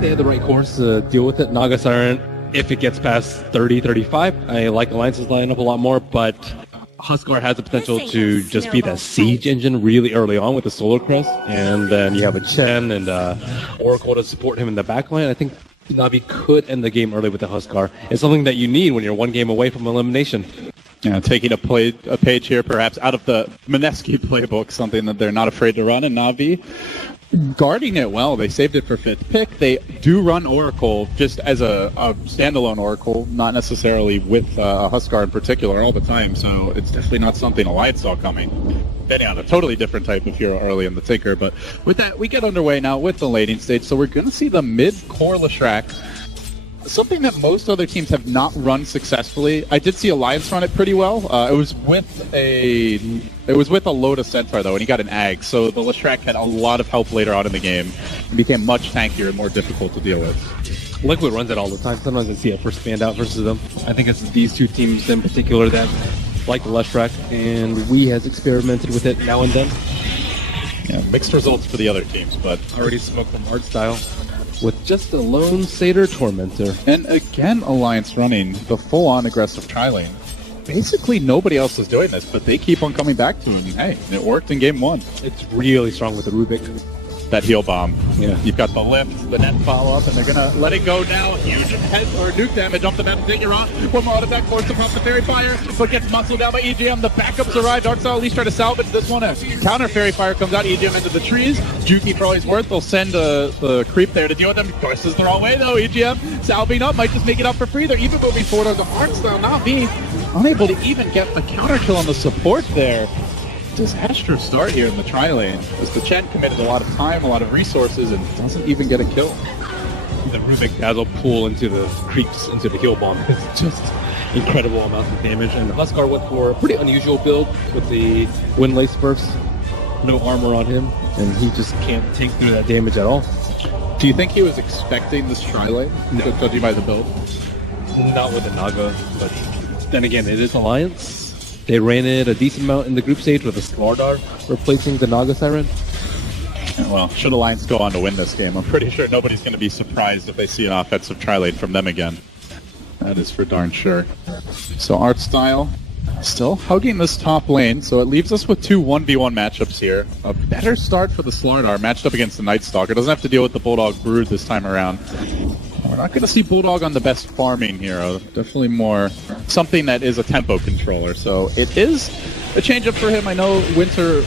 think they had the right course to deal with it. Naga Siren, if it gets past 30, 35, I like Alliance's lineup a lot more, but Huskar has the potential to just be that siege engine really early on with the Solar Crest, and then you have a Chen and Oracle to support him in the backline. I think Navi could end the game early with the Huskar. It's something that you need when you're one game away from elimination. Yeah, taking a page here perhaps out of the Mineski playbook, something that they're not afraid to run in Navi. Guarding it well, they saved it for fifth pick. They do run Oracle just as a standalone Oracle, not necessarily with Huskar in particular all the time, so it's definitely not something Alliance saw coming. Betting on a totally different type of hero early in the Tinker, but with that, we get underway now with the laning stage, so we're going to see the mid-core Leshrac, something that most other teams have not run successfully. I did see Alliance run it pretty well. It was with a Lotus Centaur though, and he got an Ag. So the Leshrac had a lot of help later on in the game and became much tankier and more difficult to deal with. Liquid runs it all the time. Sometimes I see it first stand out versus them. I think it's these two teams in particular that like the Leshrac, and we has experimented with it now and then. Yeah, mixed results for the other teams, but already smoked from art style with just a lone Satyr Tormentor. And again, Alliance running the full-on aggressive tri-lane. Basically, nobody else is doing this, but they keep on coming back to it. And hey, it worked in game one. It's really strong with the Rubik. That heal bomb. Yeah. You've got the lift, the net follow-up, and they're going to let it go now. Huge head or nuke damage off the map to take it off. One more attack forced to pop the Fairy Fire, but gets muscled down by EGM. The backups arrive. Darkstyle at least try to salvage this one. A counter Fairy Fire comes out. EGM into the trees. Juki for all he's worth. They'll send the creep there to deal with them. Of course, this is the wrong way, though. EGM salving up. Might just make it up for free. They're even moving forward on the Darkstyle. Now being unable to even get the counter kill on the support there. Disastrous start here in the tri-lane, as the Chen committed a lot of time, a lot of resources, and doesn't even get a kill. The Rubik Dazzle pull into the creeps, into the heal bomb. It's just incredible amounts of damage, and Huskar went for a pretty unusual build with the Wind Lace burst. No armor on him, and he just can't take through that damage at all. Do you think he was expecting this tri-lane? No. Judging by the build? Not with the Naga, but then again, it is Alliance. They ran it a decent amount in the group stage with a Sklardar replacing the Naga Siren. Well, should Alliance go on to win this game, I'm pretty sure nobody's going to be surprised if they see an offensive tri-lane from them again. That is for darn sure. So Artstyle still hugging this top lane, so it leaves us with two 1v1 matchups here. A better start for the Sklardar matched up against the Night Stalker. Doesn't have to deal with the Bulldog Brood this time around. We're not going to see Bulldog on the best farming hero. Definitely more something that is a tempo controller. So it is a change-up for him. I know Winter,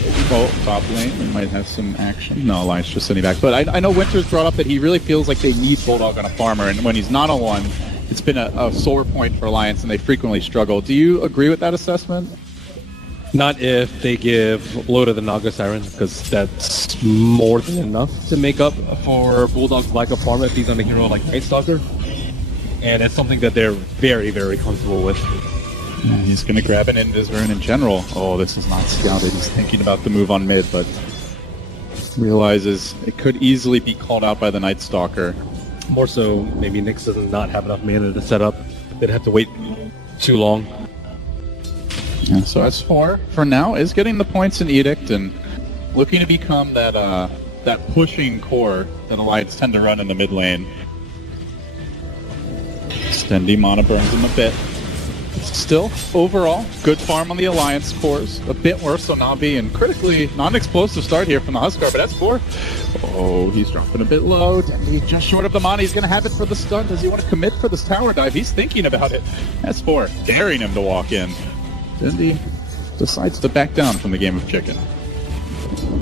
top lane, we might have some action. No, Alliance just sitting back. But I know Winter's brought up that he really feels like they need Bulldog on a farmer. And when he's not on one, it's been a sore point for Alliance, and they frequently struggle. Do you agree with that assessment? Not if they give Loda the Naga Siren, because that's more than enough to make up for Bulldog's lack of farm if he's on a hero like Night Stalker. And it's something that they're very, very comfortable with. Yeah, he's going to grab an Invis Rune in general. Oh, this is not scouted. He's thinking about the move on mid, but realizes it could easily be called out by the Night Stalker. More so, maybe Nyx does not have enough mana to set up. They'd have to wait too long. Yeah, so S4, for now, is getting the points in Edict and looking to become that pushing core that Alliance tend to run in the mid lane. Stendy mana burns him a bit. Still, overall, good farm on the Alliance cores. A bit worse on Navi, and critically, not an explosive start here from the Huskar, but S4. Oh, he's dropping a bit low. Dendy just short of the mana. He's going to have it for the stun. Does he want to commit for this tower dive? He's thinking about it. S4 daring him to walk in. Dendy decides to back down from the game of chicken.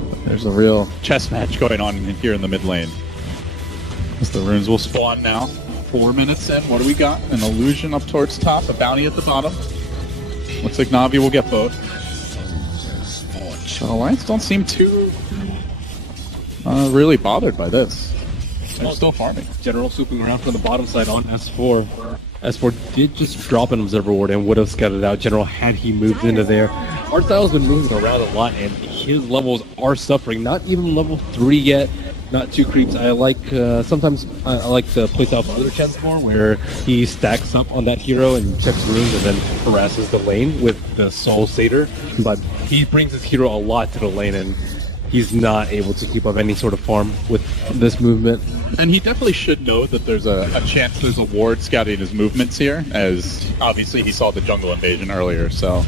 But there's a real chess match going on here in the mid lane. As the runes will spawn now. 4 minutes in. What do we got? An illusion up towards top, a bounty at the bottom. Looks like Navi will get both. So Alliance don't seem too really bothered by this. They're still farming. General swooping around from the bottom side on S4. S4 did just drop an Observer Ward and would have scouted out General had he moved into there. Artstyle's been moving around a lot, and his levels are suffering. Not even level 3 yet. Not two creeps. I like sometimes I like the playstyle of other Chens more, where he stacks up on that hero and checks runes and then harasses the lane with the Soul Satyr. But he brings his hero a lot to the lane, and he's not able to keep up any sort of farm with this movement. And he definitely should know that there's a chance there's a ward scouting his movements here, as obviously he saw the jungle invasion earlier, so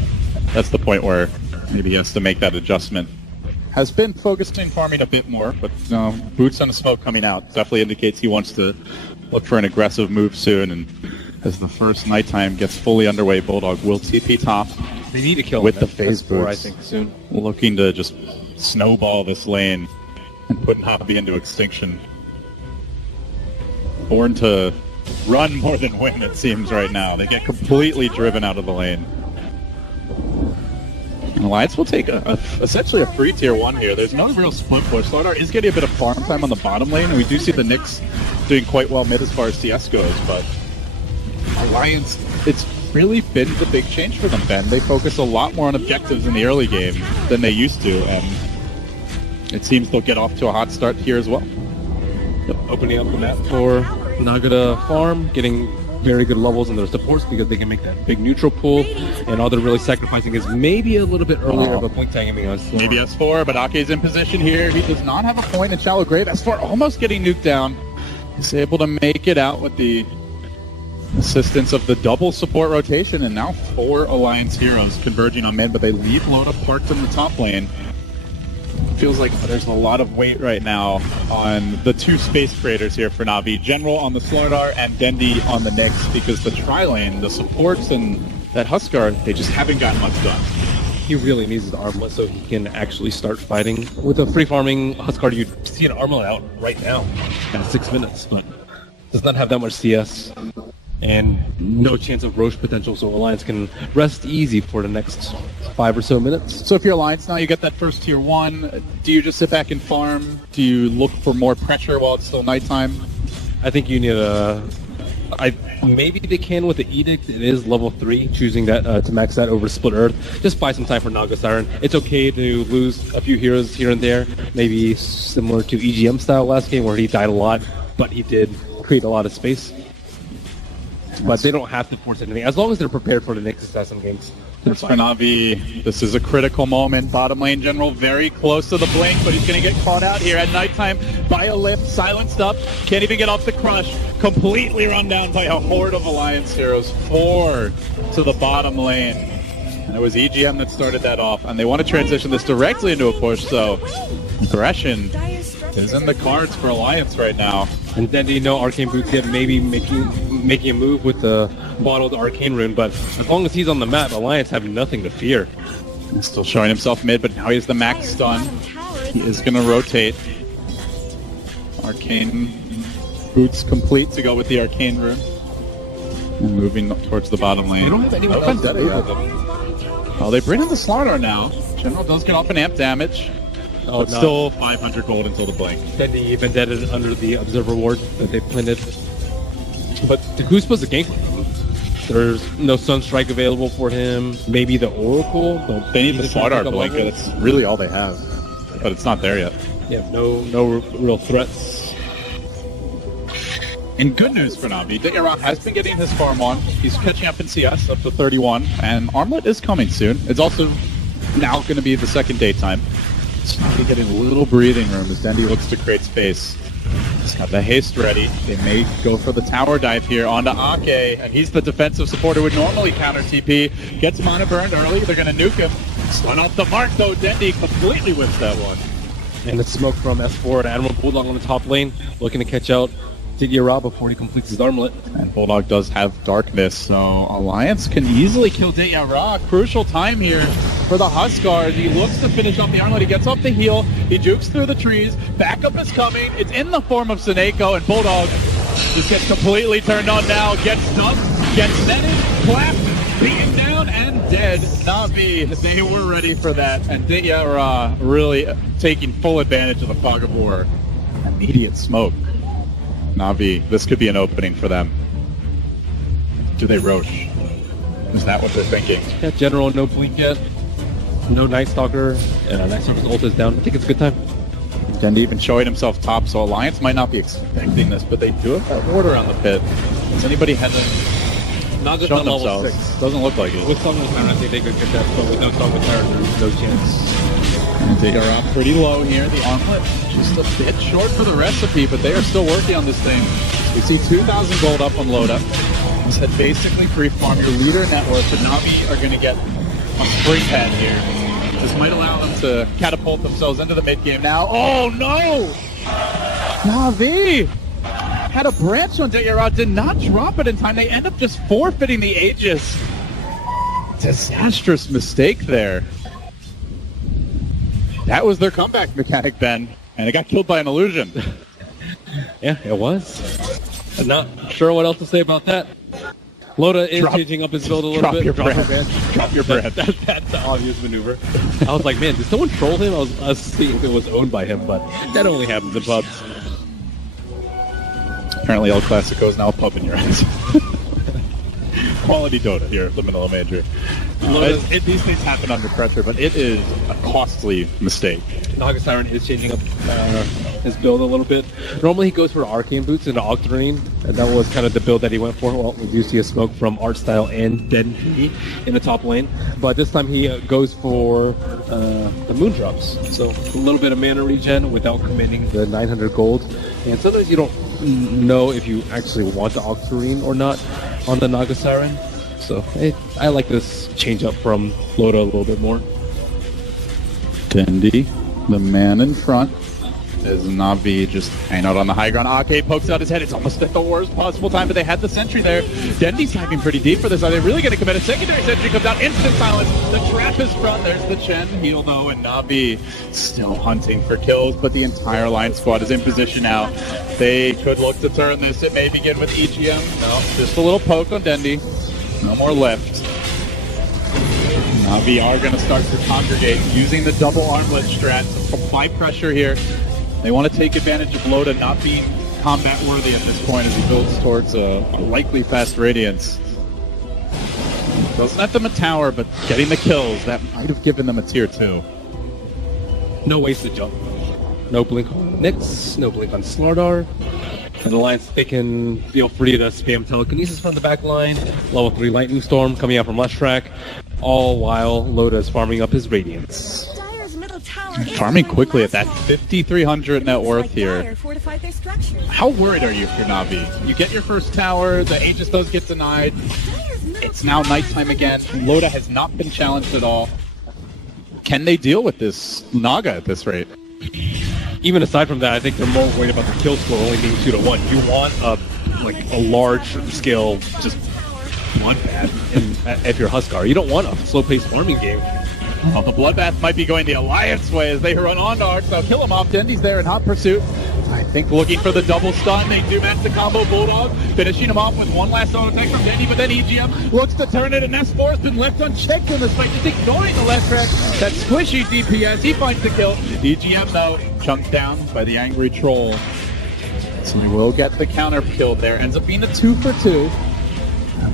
that's the point where maybe he has to make that adjustment. Has been focusing farming a bit more, but boots on the smoke coming out definitely indicates he wants to look for an aggressive move soon, and as the first nighttime gets fully underway, Bulldog will TP top. They need to kill with him the at phase S4, I boots. think, soon. Looking to just snowball this lane and put Navi into extinction. Born to run more than win, it seems, right now. They get completely driven out of the lane. And Alliance will take essentially a free tier 1 here. There's no real split push. Slardar is getting a bit of farm time on the bottom lane, and we do see the Nyx doing quite well mid as far as CS goes, but Alliance, it's really been the big change for them, Ben. They focus a lot more on objectives in the early game than they used to, and it seems they'll get off to a hot start here as well. Yep, opening up the map for Naga to farm, getting very good levels in their supports because they can make that big neutral pull, and all they're really sacrificing is maybe a little bit earlier of a point tagging us. Maybe S4, but Ake's in position here. He does not have a point in shallow grave. S4 almost getting nuked down. He's able to make it out with the assistance of the double support rotation, and now 4 Alliance heroes converging on mid, but they leave Loda parked in the top lane. Feels like there's a lot of weight right now on the 2 space creators here for Navi. General on the Slardar and Dendi on the Nyx, because the tri-lane, the supports and that Huskar, they just haven't gotten much done. He really needs his armlet so he can actually start fighting. With a free farming Huskar, you'd see an armlet out right now in 6 minutes, but does not have that much CS. And no chance of Roche potential, so Alliance can rest easy for the next 5 or so minutes. So if you're Alliance now, you get that first tier 1. Do you just sit back and farm? Do you look for more pressure while it's still nighttime? I think you need maybe they can with the Edict. It is level 3, choosing that to max that over Split Earth. Just buy some time for Naga Siren. It's okay to lose a few heroes here and there, maybe similar to EGM style last game where he died a lot, but he did create a lot of space. But they don't have to force anything, as long as they're prepared for the next Assassin games. For Navi, this is a critical moment. Bottom lane general very close to the blink, but he's going to get caught out here at nighttime by a lift, silenced up, can't even get off the crush, completely run down by a horde of Alliance heroes. 4 to the bottom lane. And it was EGM that started that off, and they want to transition this directly into a push, so aggression is in the cards for Alliance right now. And then Arcane Boots yet, maybe making a move with the bottled Arcane Rune, but as long as he's on the map, Alliance have nothing to fear. He's still showing himself mid, but now he has the max stun. He is going to rotate. Arcane Boots complete to go with the Arcane Rune. And moving towards the bottom lane. They don't have anyone else to move with them. Oh, they bring in the Slardar now. General does get off an amp damage. But still 500 gold until the blink. Then the Vendetta under the Observer Ward that they planted. But who's supposed to gank him? There's no Sunstrike available for him. Maybe the Oracle. But they need the Slardar blink. That's really all they have. But it's not there yet. Yeah, no real threats. And good news for Navi, Ditya has been getting his farm on. He's catching up in CS up to 31, and Armlet is coming soon. It's also now going to be the second daytime. So Navi getting a little breathing room as Dendi looks to create space. He's got the haste ready. They may go for the tower dive here onto Ake, and he's the defensive support who would normally counter TP. Gets mana burned early, they're going to nuke him. Stun off the mark though, Dendi completely whips that one. And the smoke from S4 and Admiral Bulldog on the top lane, looking to catch out Ditya before he completes his armlet. And Bulldog does have darkness, so Alliance can easily kill Ditya. Crucial time here for the Huskar. He looks to finish off the armlet. He gets off the heal. He jukes through the trees. Backup is coming. It's in the form of Seneko, and Bulldog just gets completely turned on now. Gets stumped, gets netted, clapped, beaten down, and dead. Navi, they were ready for that. And Ditya really taking full advantage of the fog of war. Immediate smoke. Navi, this could be an opening for them. Do they Roche? Is that what they're thinking? Yeah, General, no blink yet. No Night Stalker. Night Stalker's ult is down. I think it's a good time. Dendi even showing himself top, so Alliance might not be expecting this, but they do have that ward around the pit. Does anybody have Not just shown on level themselves? 6. Doesn't look like it. With Song with Tyrant, I think they could get that, but without Song with Tyrant, there's no chance. And They are up pretty low here. The armlet just a bit short for the recipe, but they are still working on this thing. We see 2,000 gold up on Loda. I said basically free farm your leader net worth, but Navi are going to get a spring pad here. This might allow them to catapult themselves into the mid game now. Oh no! Navi had a branch on Ditya, did not drop it in time. They end up just forfeiting the Aegis. Disastrous mistake there. That was their comeback mechanic, Ben, and it got killed by an illusion. Yeah, it was. I'm not sure what else to say about that. Loda is changing up his build a little bit. Drop your brand. That's the obvious maneuver. I was like, man, did someone troll him? I was seeing if it was owned by him, but that only happens in pubs. Apparently El Clasico is now a pub in your eyes. Quality Dota here at the Manila Major. These things happen under pressure, but it is a costly mistake. Naga Siren is changing up his build a little bit. Normally he goes for Arcane Boots into Octarine, and that was kind of the build that he went for. Well, we do see a smoke from Artstyle and Denji in the top lane, but this time he goes for the Moondrops. So a little bit of mana regen without committing the 900 gold. And sometimes you don't know if you actually want the Octarine or not on the Naga Siren. So I like this change up from Loda a little bit more. Dendi, the man in front, as Navi just hanging out on the high ground. Ake pokes out his head. It's almost at the worst possible time, but they had the sentry there. Dendi's diving pretty deep for this. Are they really going to commit? A secondary sentry comes out. Instant silence. The trap is front. There's the Chen heal though, and Navi still hunting for kills, but the entire line squad is in position now. They could look to turn this. It may begin with EGM. No, just a little poke on Dendi. No more lift. Navi are going to start to congregate using the double armlet strat to apply pressure here. They want to take advantage of Loda not being combat worthy at this point as he builds towards a likely fast Radiance. Doesn't have them a tower, but getting the kills, that might have given them a tier 2. No wasted jump. No blink on Nyx, no blink on Slardar. And the Alliance, they can feel free to spam telekinesis from the back line. Level 3 Lightning Storm coming out from left track. All while Loda is farming up his Radiance. Farming quickly at that 5,300 net worth here. How worried are you for Navi? You get your first tower, the Aegis does get denied. It's now nighttime again. Loda has not been challenged at all. Can they deal with this Naga at this rate? Even aside from that, I think they're more worried about the kill score only being 2-1. You want a large scale just bloodbath if you're Huskar. You don't want a slow-paced farming game. Well, the bloodbath might be going the Alliance way as they run on to Arch. They'll kill him off. Dendi's there in hot pursuit. I think looking for the double stun. They do match the combo. Bulldog finishing him off with one last auto attack from Dendi, but then EGM looks to turn it, and S4 has been left unchecked in this fight, just ignoring the left track. That squishy DPS. He finds the kill. EGM, though, chunked down by the angry troll. So we will get the counter kill there. Ends up being a 2 for 2.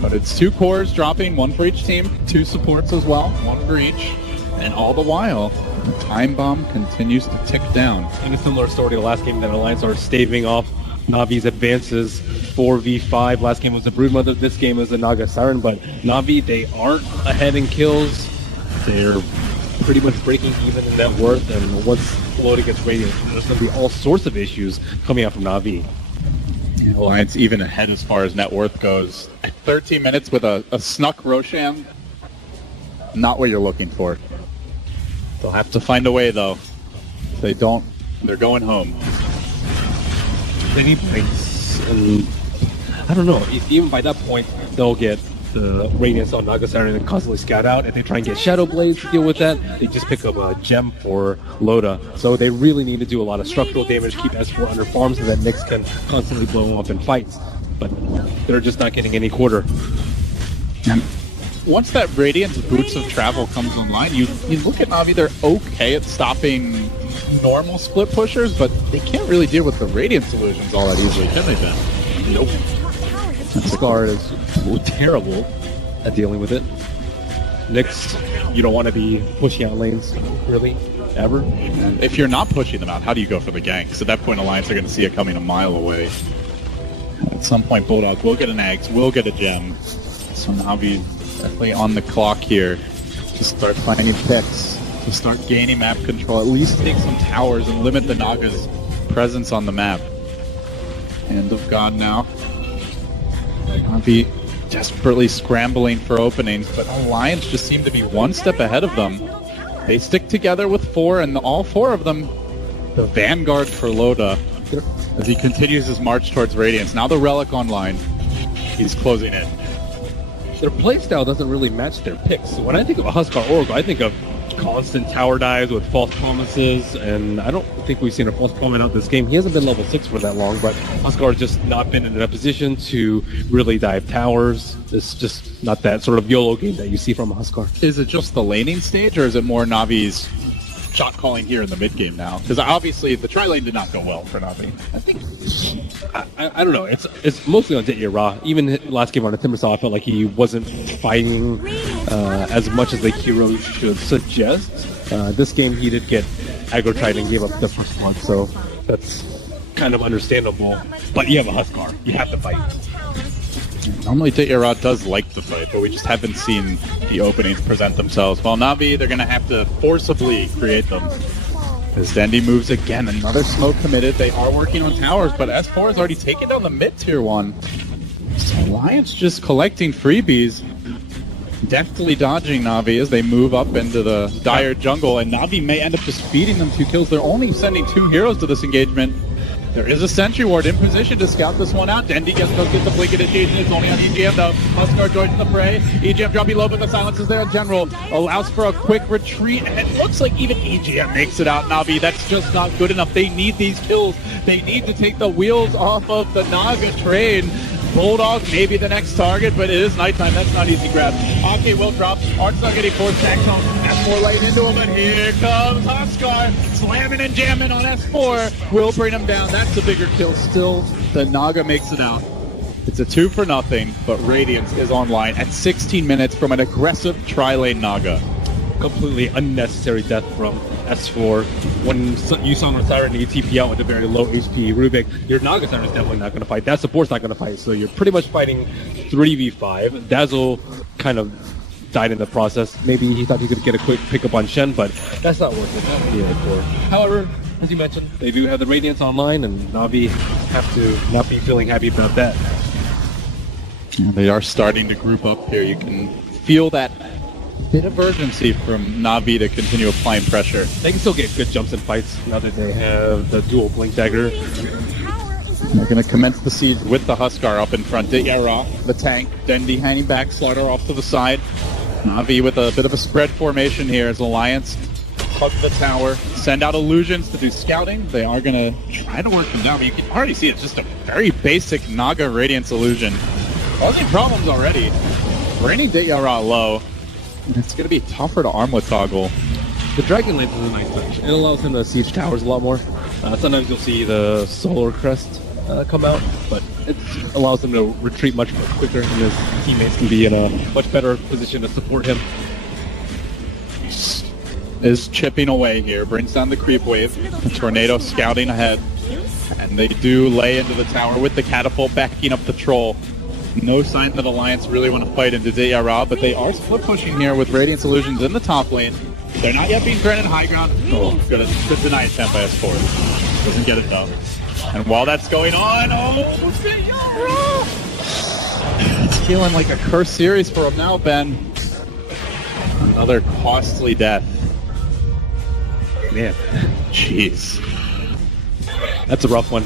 But it's 2 cores dropping, 1 for each team, 2 supports as well, 1 for each. And all the while, the time bomb continues to tick down. In a similar story to the last game, that Alliance are staving off Navi's advances 4v5. Last game was a Broodmother, this game is a Naga Siren, but Navi, they aren't ahead in kills. They're pretty much breaking even in net worth, and once Loda gets Radiant, there's going to be all sorts of issues coming out from Navi. Alliance even ahead as far as net worth goes. 13 minutes with a snuck Roshan. Not what you're looking for. They'll have to find a way, though. If they don't, they're going home. They need breaks, and I don't know, even by that point, they'll get the Radiance on Naga Siren and constantly scout out. If they try and get Shadow Blades to deal with that, they just pick up a gem for Loda. So they really need to do a lot of structural damage, keep S4 under farm so that Nyx can constantly blow them up in fights. But they're just not getting any quarter. And once that Radiant's Boots of Travel comes online, you look at Navi, they're okay at stopping normal split pushers, but they can't really deal with the Radiance illusions all that easily, can they, Ben? Nope. Huskar is terrible at dealing with it. Nyx, you don't want to be pushing out lanes, really, ever. If you're not pushing them out, how do you go for the ganks? At that point, Alliance are going to see it coming a mile away. At some point, Bulldog will get an Axe, will get a gem. So Navi definitely on the clock here to start finding picks. to start gaining map control, at least take some towers and limit the Naga's presence on the map. Hand of God now. Navi desperately scrambling for openings, but Alliance just seem to be one step ahead of them. They stick together with 4, and all 4 of them, the vanguard for Loda, as he continues his march towards Radiance. Now the Relic online. He's closing in. Their playstyle doesn't really match their picks. When I think of a Huskar Oracle, I think of constant tower dives with false promises, and I don't think we've seen a false promise out this game. He hasn't been level 6 for that long, but Huskar has just not been in a position to really dive towers. It's just not that sort of YOLO game that you see from a Huskar. Is it just the laning stage, or is it more Navi's shot calling here in the mid game now? Because obviously the tri-lane did not go well for Navi. I think I don't know. It's mostly on Ditya Ra. Even last game on the Timbersaw, I felt like he wasn't fighting as much as the hero should suggest. This game he did get aggro tried and gave up the first one, so that's kind of understandable. But you have a Huskar. You have to fight. Normally Ditya Ra does like to fight, but we just haven't seen the openings present themselves. While Navi, they're going to have to forcibly create them. As Dendi moves again, another smoke committed. They are working on towers, but S4 has already taken down the mid tier 1. So Alliance just collecting freebies, deftly dodging Navi as they move up into the dire jungle, and Navi may end up just feeding them 2 kills. They're only sending 2 heroes to this engagement. There is a Sentry Ward in position to scout this one out. Dendi does get the blink initiation. It's only on EGM though. Huskar joins the fray. EGM dropping low, but the silence is there in general. Allows for a quick retreat, and it looks like even EGM makes it out. Navi, that's just not good enough. They need these kills. They need to take the wheels off of the Naga train. Bulldog may be the next target, but it is nighttime. That's not easy grab. Okay, will drop. Art's not getting forced back home. S4 late into him, but here comes Huskar. Slamming and jamming on S4. Will bring him down. That's a bigger kill still. The Naga makes it out. It's a 2-0, but Radiance is online at 16 minutes from an aggressive tri-lane Naga. Completely unnecessary death from S4. When you saw on Siren and you TP out with a very low HP Rubik, your Naga Siren is definitely not going to fight. That support's not going to fight, so you're pretty much fighting 3v5. Dazzle kind of died in the process. Maybe he thought he could get a quick pickup on Shen, but that's not worth it. Not for the S4. However, as you mentioned, they do have the Radiance online, and Navi have to not be feeling happy about that. They are starting to group up here. You can feel that bit of urgency from Navi to continue applying pressure. They can still get good jumps in fights now that they have the dual Blink Dagger. They're going to commence the siege with the Huskar up in front. Ditya Ra, the tank. Dendi hanging back, Slaughter off to the side. Navi with a bit of a spread formation here as Alliance hug the tower, send out illusions to do scouting. They are going to try to work them down, but you can already see it's just a very basic Naga Radiance illusion. Causing problems already. Bringing Ditya Ra low. It's going to be tougher to armlet toggle. The Dragon Lance is a nice touch. It allows him to siege towers a lot more. Sometimes you'll see the Solar Crest come out, but it allows him to retreat much more quicker, and his teammates can be in a much better position to support him. Is chipping away here, brings down the creep wave. The Tornado scouting ahead, and they do lay into the tower with the catapult backing up the troll. No sign that Alliance really want to fight into Ditya Ra, but they are split pushing here with Radiance Illusions in the top lane. They're not yet being granted high ground. Oh, good deny attempt by S4. Doesn't get it though. And while that's going on, Ditya Ra! It's feeling like a cursed series for him now, Ben. Another costly death. Man, jeez. That's a rough one.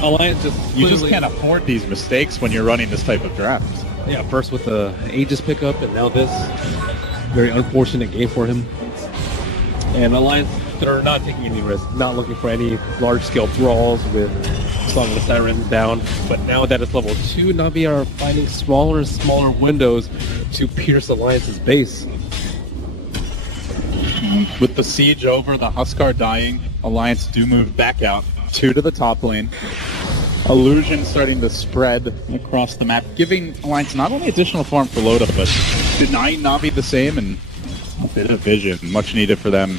Alliance you just can't afford these mistakes when you're running this type of draft. Yeah, first with the Aegis pickup, and now this. Very unfortunate game for him. And Alliance, they're not taking any risks, not looking for any large-scale brawls with Song of the Siren down. But now that it's level 2, Navi are finding smaller and smaller windows to pierce Alliance's base. With the siege over, the Huskar dying, Alliance do move back out. 2 to the top lane. Illusion starting to spread across the map, giving Alliance not only additional farm for Loda, but denying Navi the same, and a bit of vision, much needed for them.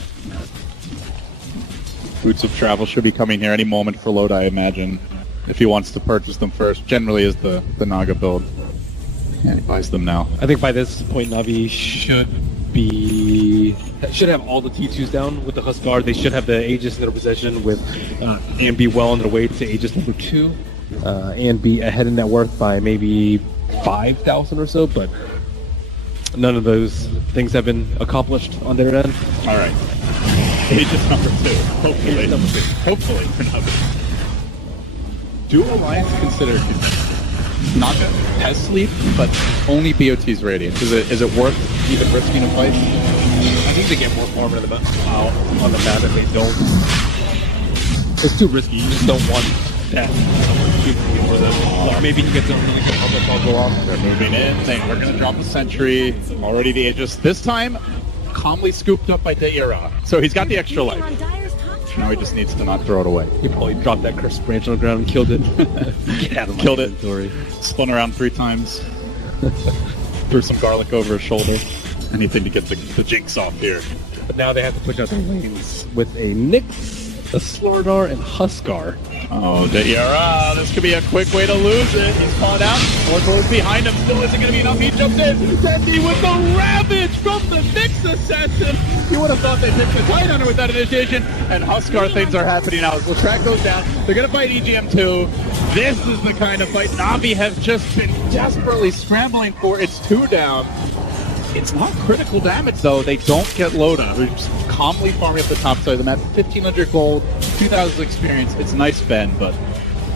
Boots of Travel should be coming here any moment for Loda, I imagine, if he wants to purchase them first. Generally is the Naga build. And he buys them now. I think by this point, Navi should should have all the T2s down with the Huskar. They should have the Aegis in their possession with and be well on their way to Aegis number 2 and be ahead in net worth by maybe 5,000 or so, but none of those things have been accomplished on their end. All right. Aegis number 2. Hopefully. Hopefully for Navi. Do Alliance consider Naga has sleep, but only BOT's radiant? Is it worth even risking a fight? I think they get more farm on the map if they don't. It's too risky. You just don't want that. For them. Maybe he gets a really good public go off. They're moving in. We're going to drop a sentry. Already the Aegis. This time, calmly scooped up by Ditya. So he's got the extra life. Now he just needs to not throw it away. He probably dropped that cursed branch on the ground and killed it. Get out of my Killed inventory. It. Spun around 3 times. Threw some garlic over his shoulder. Anything to get the jinx off here. But now they have to push out their lanes with a Nyx, a Slardar, and Huskar. Oh, Ditya, this could be a quick way to lose it. He's caught out. Oracle's behind him. Still isn't going to be enough. He jumps in. Dendi with the Ravage from the Nyx Assassin. You would have thought they picked the Tidehunter with that initiation. And Huskar things are happening now. We'll track those down. They're going to fight EGM2. This is the kind of fight Navi have just been desperately scrambling for. It's 2 down. It's not critical damage, though. They don't get Loda. They're just calmly farming up the top side of the map. 1,500 gold, 2,000 experience. It's a nice spend, but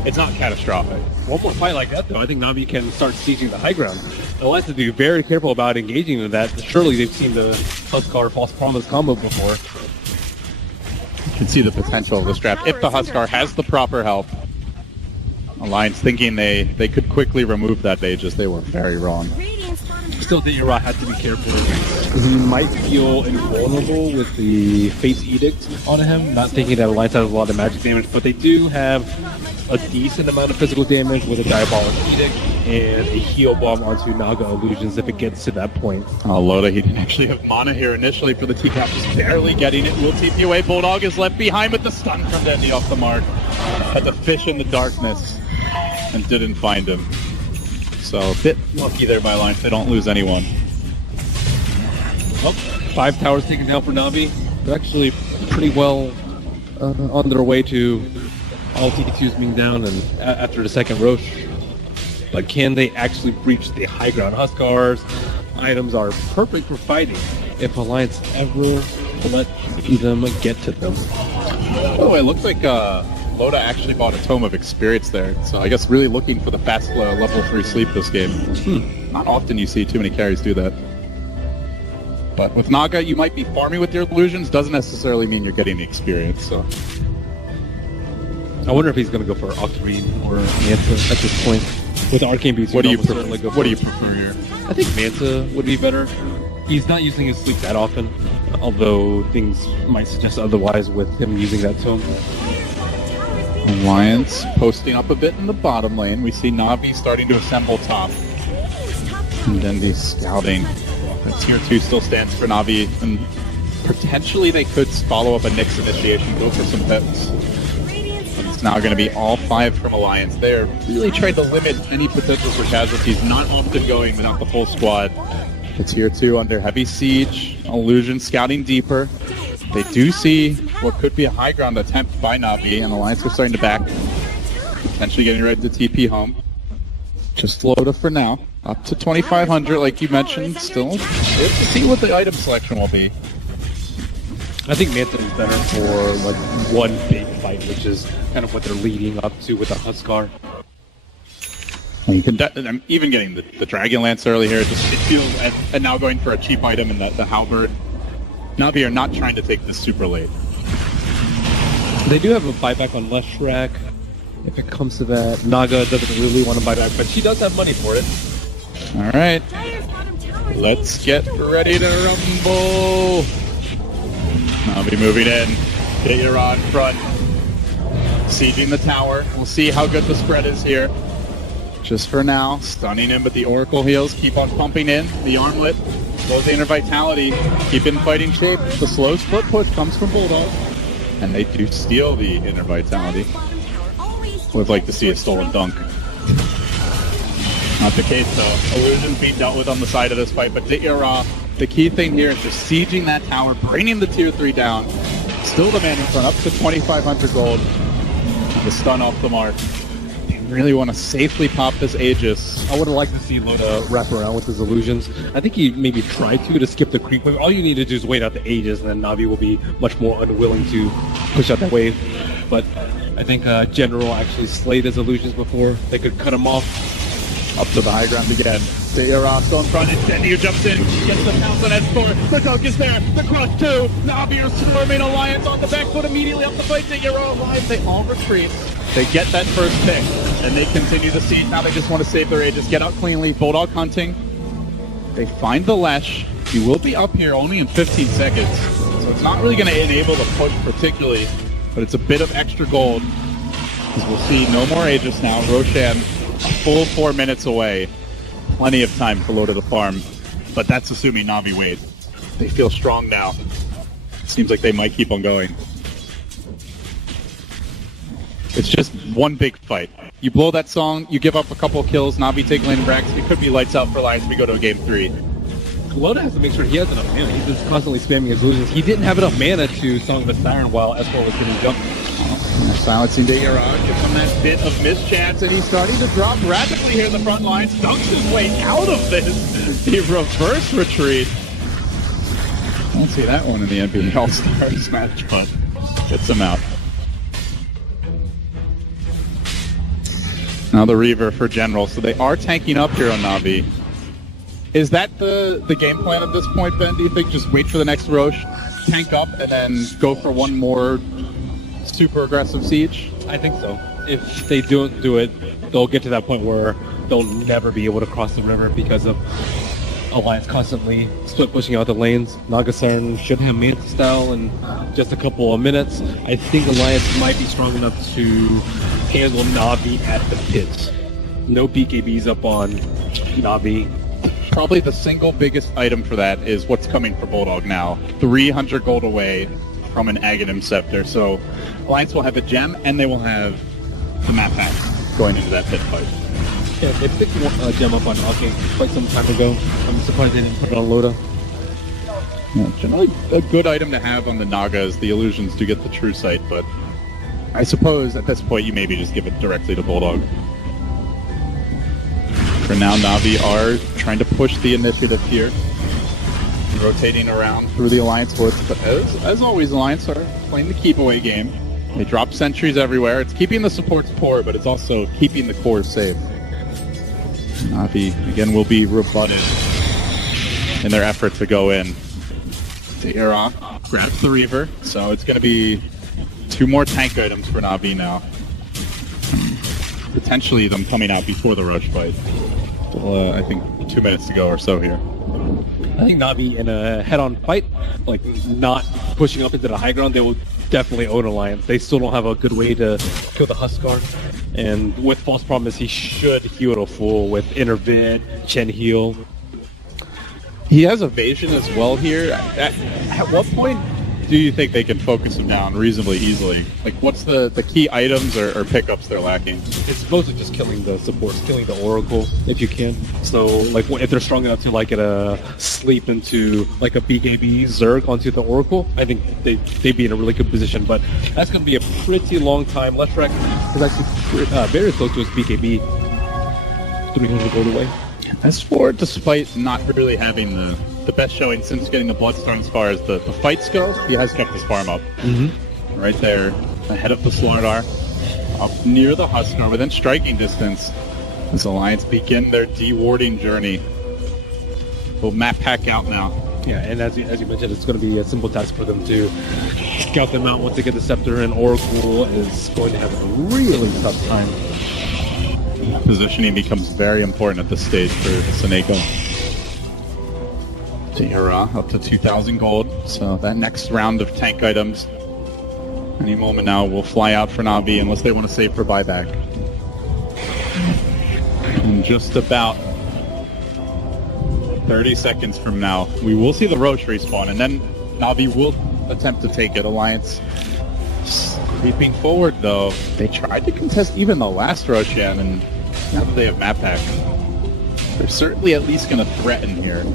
it's not catastrophic. One more fight like that, though, I think Navi can start sieging the high ground. They'll have to be very careful about engaging in that. Surely they've seen the Huskar False Promise combo before. You can see the potential of this draft. If the Huskar has the proper help, Alliance thinking they could quickly remove that Aegis, they were very wrong. Still think Ura has to be careful because he might feel invulnerable with the Fate's Edict on him, not thinking that Alliance has a lot of magic damage, but they do have a decent amount of physical damage with a Diabolic Edict and a heal bomb onto Naga Illusions if it gets to that point. Oh, Loda, he didn't actually have mana here initially for the T-Cap, just barely getting it. Will TP away. Bulldog is left behind with the stun from Dendi off the mark. Had to fish in the darkness and didn't find him. So a bit lucky there by Alliance. They don't lose anyone. Oh, 5 towers taken down for Navi. They're actually pretty well on their way to all T2s being down and after the second Roche. But can they actually breach the high ground? Huskar's items are perfect for fighting if Alliance ever let them get to them. Oh, it looks like Loda actually bought a Tome of Experience there, so I guess really looking for the fast level 3 sleep this game. Not often you see too many carries do that. But with Naga, you might be farming with your illusions, doesn't necessarily mean you're getting the experience, so... I wonder if he's going to go for Octarine or Manta at this point. With Arcane Beast, what do you prefer here? I think Manta would be better. He's not using his sleep that often, although things might suggest otherwise with him using that tome. Alliance posting up a bit in the bottom lane. We see Navi starting to assemble top. And then the scouting. The tier 2 still stands for Navi, and potentially they could follow up a Nyx initiation, go for some pets. It's now going to be all 5 from Alliance. They're really trying to limit any potential for casualties, not often going without the full squad. The tier 2 under heavy siege, Illusion scouting deeper. They do see what could be a high ground attempt by Navi, and Alliance are starting to back. Potentially getting ready to TP home. Just Loda for now. Up to 2,500, like you mentioned. Still, we'll see what the item selection will be. I think Manta is better for like one big fight, which is kind of what they're leading up to with the Huskar. You can I'm even getting the Dragon Lance early here. It feels, and now going for a cheap item in the Halberd. Navi are not trying to take this super late. They do have a buyback on Leshrac. If it comes to that, Naga doesn't really want to buy back, but she does have money for it. All right, let's get ready to rumble. Navi moving in. Ditya in front, sieging the tower. We'll see how good the spread is here. Just for now, stunning him, but the Oracle heals keep on pumping in. The armlet, slows the inner vitality, keep in fighting shape. The slow split push comes from Bulldog, and they do steal the inner vitality. Would like to see a stolen dunk. Not the case though. Illusions being dealt with on the side of this fight, but Ditya The key thing here is just sieging that tower, bringing the tier 3 down. Still the man in front, up to 2,500 gold. The stun off the mark. They really want to safely pop this Aegis. I would have liked to see Loda wrap around with his illusions. I think he maybe tried to skip the creep wave. All you need to do is wait out the Aegis, and then Navi will be much more unwilling to push out that wave. But I think General actually slayed his illusions before they could cut him off. Up to the high ground again. Data go in front, Incendio jumps in, gets the pounce on S4, the dunk is there, the crush too, Navi are swarming, Alliance on the back foot immediately up the fight, Data alive, they all retreat. They get that first pick, and they continue the siege. Now they just want to save their Aegis, get out cleanly, Bulldog hunting. They find the Lesh. He will be up here only in 15 seconds, so it's not really going to enable the push particularly, but it's a bit of extra gold, because we'll see no more Aegis now. Roshan, a full 4 minutes away. Plenty of time for Loda to farm, but that's assuming Navi wait. They feel strong now. Seems like they might keep on going. It's just one big fight. You blow that song, you give up a couple of kills, Navi take lane and Brax, it could be lights out for Alliance, we go to a game 3. Loda has to make sure he has enough mana. He's just constantly spamming his illusions. He didn't have enough mana to Song of the Siren while S4 was getting jumped. Silencing Dayaraj, gives him that bit of mischance, and he's starting to drop rapidly here in the front lines. Dunks his way out of this. The reverse retreat. I don't see that one in the NBA All-Stars match, but gets him out. Now the Reaver for General, so they are tanking up here on Navi. Is that the game plan at this point, Ben? Do you think just wait for the next Roche, tank up, and then go for one more super aggressive siege? I think so. If they don't do it, they'll get to that point where they'll never be able to cross the river because of Alliance constantly split pushing out the lanes. Nagasarn should have Manta style in just a couple of minutes. I think Alliance might be strong enough to handle Navi at the pits. No BKBs up on Navi. Probably the single biggest item for that is what's coming for Bulldog now. 300 gold away from an Aghanim Scepter, so Alliance will have a gem, and they will have the map pack going into that pit fight. Yeah, they picked a gem up on Alking quite some time ago. I'm surprised they didn't put it on Loda. Yeah, generally a good item to have on the Nagas. The illusions do get the true sight, but I suppose at this point you maybe just give it directly to Bulldog. For now, Navi are trying to push the initiative here, rotating around through the Alliance woods, but as always, Alliance are playing the keep away game. They drop sentries everywhere. It's keeping the supports poor, but it's also keeping the cores safe. Navi, again, will be rebutted in their effort to go in. Taira grabs the Reaver, so it's going to be 2 more tank items for Navi now. Potentially them coming out before the Roche fight. Still, I think 2 minutes to go or so here. I think Navi in a head-on fight, like not pushing up into the high ground, they will definitely own Alliance. They still don't have a good way to kill the Huskar. And with False Promise, he should heal to full with Intervid, Chen heal. He has evasion as well here. At what point do you think they can focus him down reasonably easily? Like, what's the key items or pickups they're lacking? It's mostly just killing the supports, killing the Oracle if you can. So, like, if they're strong enough to like get a sleep into like a BKB Zerg onto the Oracle, I think they'd be in a really good position. But that's going to be a pretty long time. Leshrac is actually very close to his BKB, 300 gold away. S4, despite not really having the best showing since getting the Bloodstorm as far as the fights go, he has kept his farm up. Mm-hmm. Right there, ahead of the Slardar, up near the Huskar, within striking distance, as Alliance begin their de-warding journey. We'll map pack out now. Yeah, and as you mentioned, it's going to be a simple task for them to scout them out once they get the Scepter, and Oracle is going to have a really tough time. Positioning becomes very important at this stage for Seneko. Tahira up to 2,000 gold, so that next round of tank items any moment now will fly out for Navi unless they want to save for buyback. In just about 30 seconds from now, we will see the Roche respawn, and then Navi will attempt to take it. Alliance creeping forward, though. They tried to contest even the last Roshan, and now that they have map pack, they're certainly at least going to threaten here.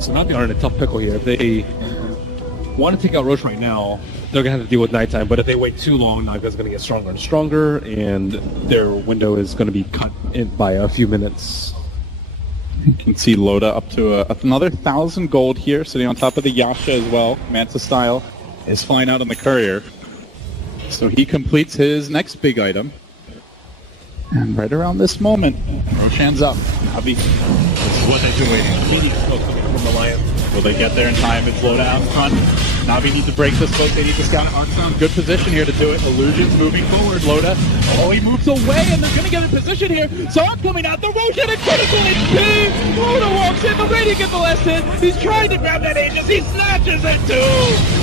So Navi are in a tough pickle here. If they want to take out Roche right now, they're going to have to deal with nighttime. But if they wait too long, Naga's going to get stronger and stronger, and their window is going to be cut in by a few minutes. You can see Loda up to another 1,000 gold here, sitting on top of the Yasha as well. Manta style is flying out on the courier. So he completes his next big item. And right around this moment, Roshan's up. Navi. This is what they've been waiting. Immediate smoke coming from Alliance. Will they get there in time? It's Loda out front. Navi needs to break the smoke. They need to scout Artsound. Good position here to do it. Illusions moving forward. Loda. Oh, he moves away, and they're going to get in position here. Sark coming out. The Roshan at critical HP. Loda walks in. The Radiant gets the last hit. He's trying to grab that Aegis. He snatches it too.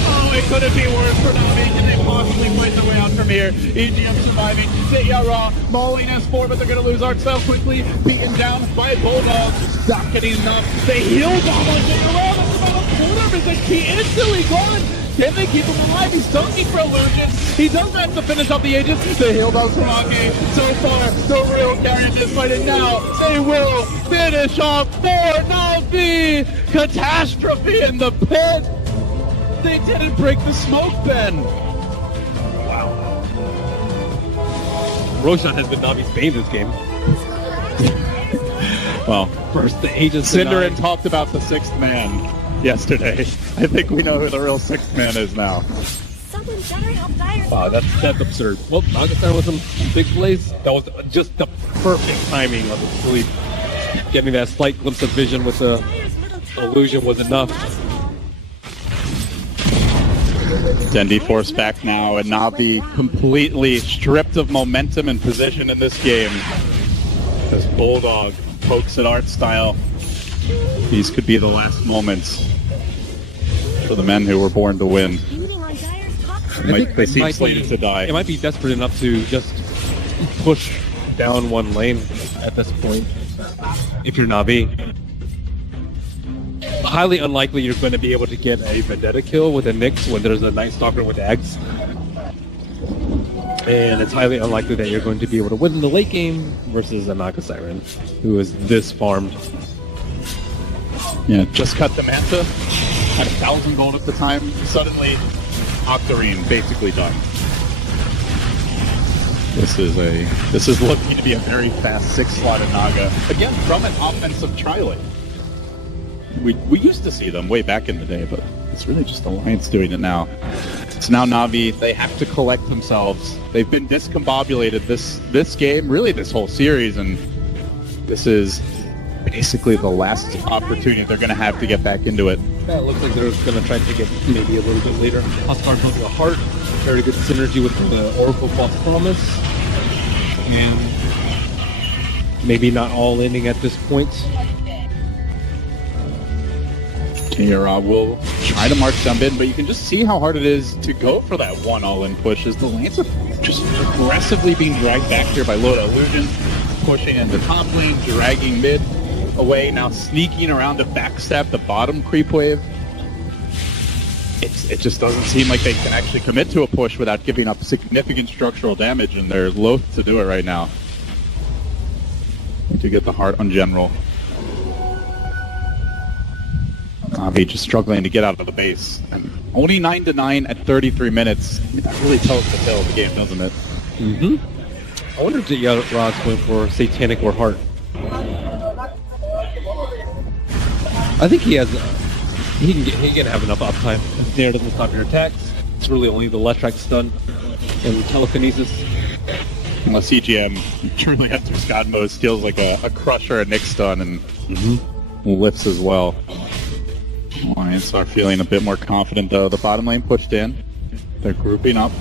Oh, it couldn't be worse for Navi. Can they possibly fight their way out from here? EGM surviving. Ditya raw. Mauling S4, but they're going to lose Artstyle quickly. Beaten down by Bulldog. Not getting enough. They heal bomb on Ditya. That's about a quarter of his HP instantly gone. Can they keep him alive? He's dunking for Illusions. He does have to finish up the Aegis. The heal bombs from Ake. So far, the real carry in this fight, and now they will finish off for Navi. Catastrophe in the pit. They didn't break the smoke then. Wow. Roshan has been Navi's bane this game. Well, First the Aegis Cinderin talked about the sixth man yesterday. I think we know who the real sixth man is now. Someone better help Dire. Wow, that's absurd. Well, Nagastar with some big plays. That was just the perfect timing of the sleep. Getting that slight glimpse of vision with the illusion was enough. Dendi forced back now, and Navi completely stripped of momentum and position in this game. As Bulldog pokes at Artstyle. These could be the last moments for the men who were born to win. Moving on Dire's top. They seem slated to die. It might be desperate enough to just push down one lane at this point. If you're Navi. Highly unlikely you're going to be able to get a Vendetta kill with a Nyx when there's a Night Stalker with Ags. And it's highly unlikely that you're going to be able to win in the late game versus a Naga Siren, who is this farmed. Yeah, just cut the Manta. Had 1,000 gold at the time. Suddenly, Octarine basically done. This is looking to be a very fast 6-slotted Naga. Again, from an offensive Trilate. We used to see them way back in the day, but it's really just Alliance doing it now. It's now Navi. They have to collect themselves. They've been discombobulated this game, really this whole series, and this is basically the last opportunity they're going to have to get back into it. That looks like they're going to try to take it maybe a little bit later. Huskar building a heart, very good synergy with the Oracle False Promise, and maybe not all ending at this point. Kira will try to march jump in, but you can just see how hard it is to go for that one all-in push as the Lance are just aggressively being dragged back here by Loda. Illusion pushing into top lane, dragging mid away, now sneaking around to backstab the bottom creep wave. It just doesn't seem like they can actually commit to a push without giving up significant structural damage, and they're loath to do it right now. To get the heart on general. Navi just struggling to get out of the base. And only 9-9 at 33 minutes. That really tells the tale of the game, doesn't it? Mm-hmm. I wonder if Rod's going for Satanic or Heart. I think he has. He can have enough uptime. Snare doesn't stop your attacks. It's really only the left track stun and telekinesis. Unless CGM truly enters God mode, steals like a crusher, a Nyx stun, and lifts as well. Alliance are feeling a bit more confident though. The bottom lane pushed in. They're grouping up,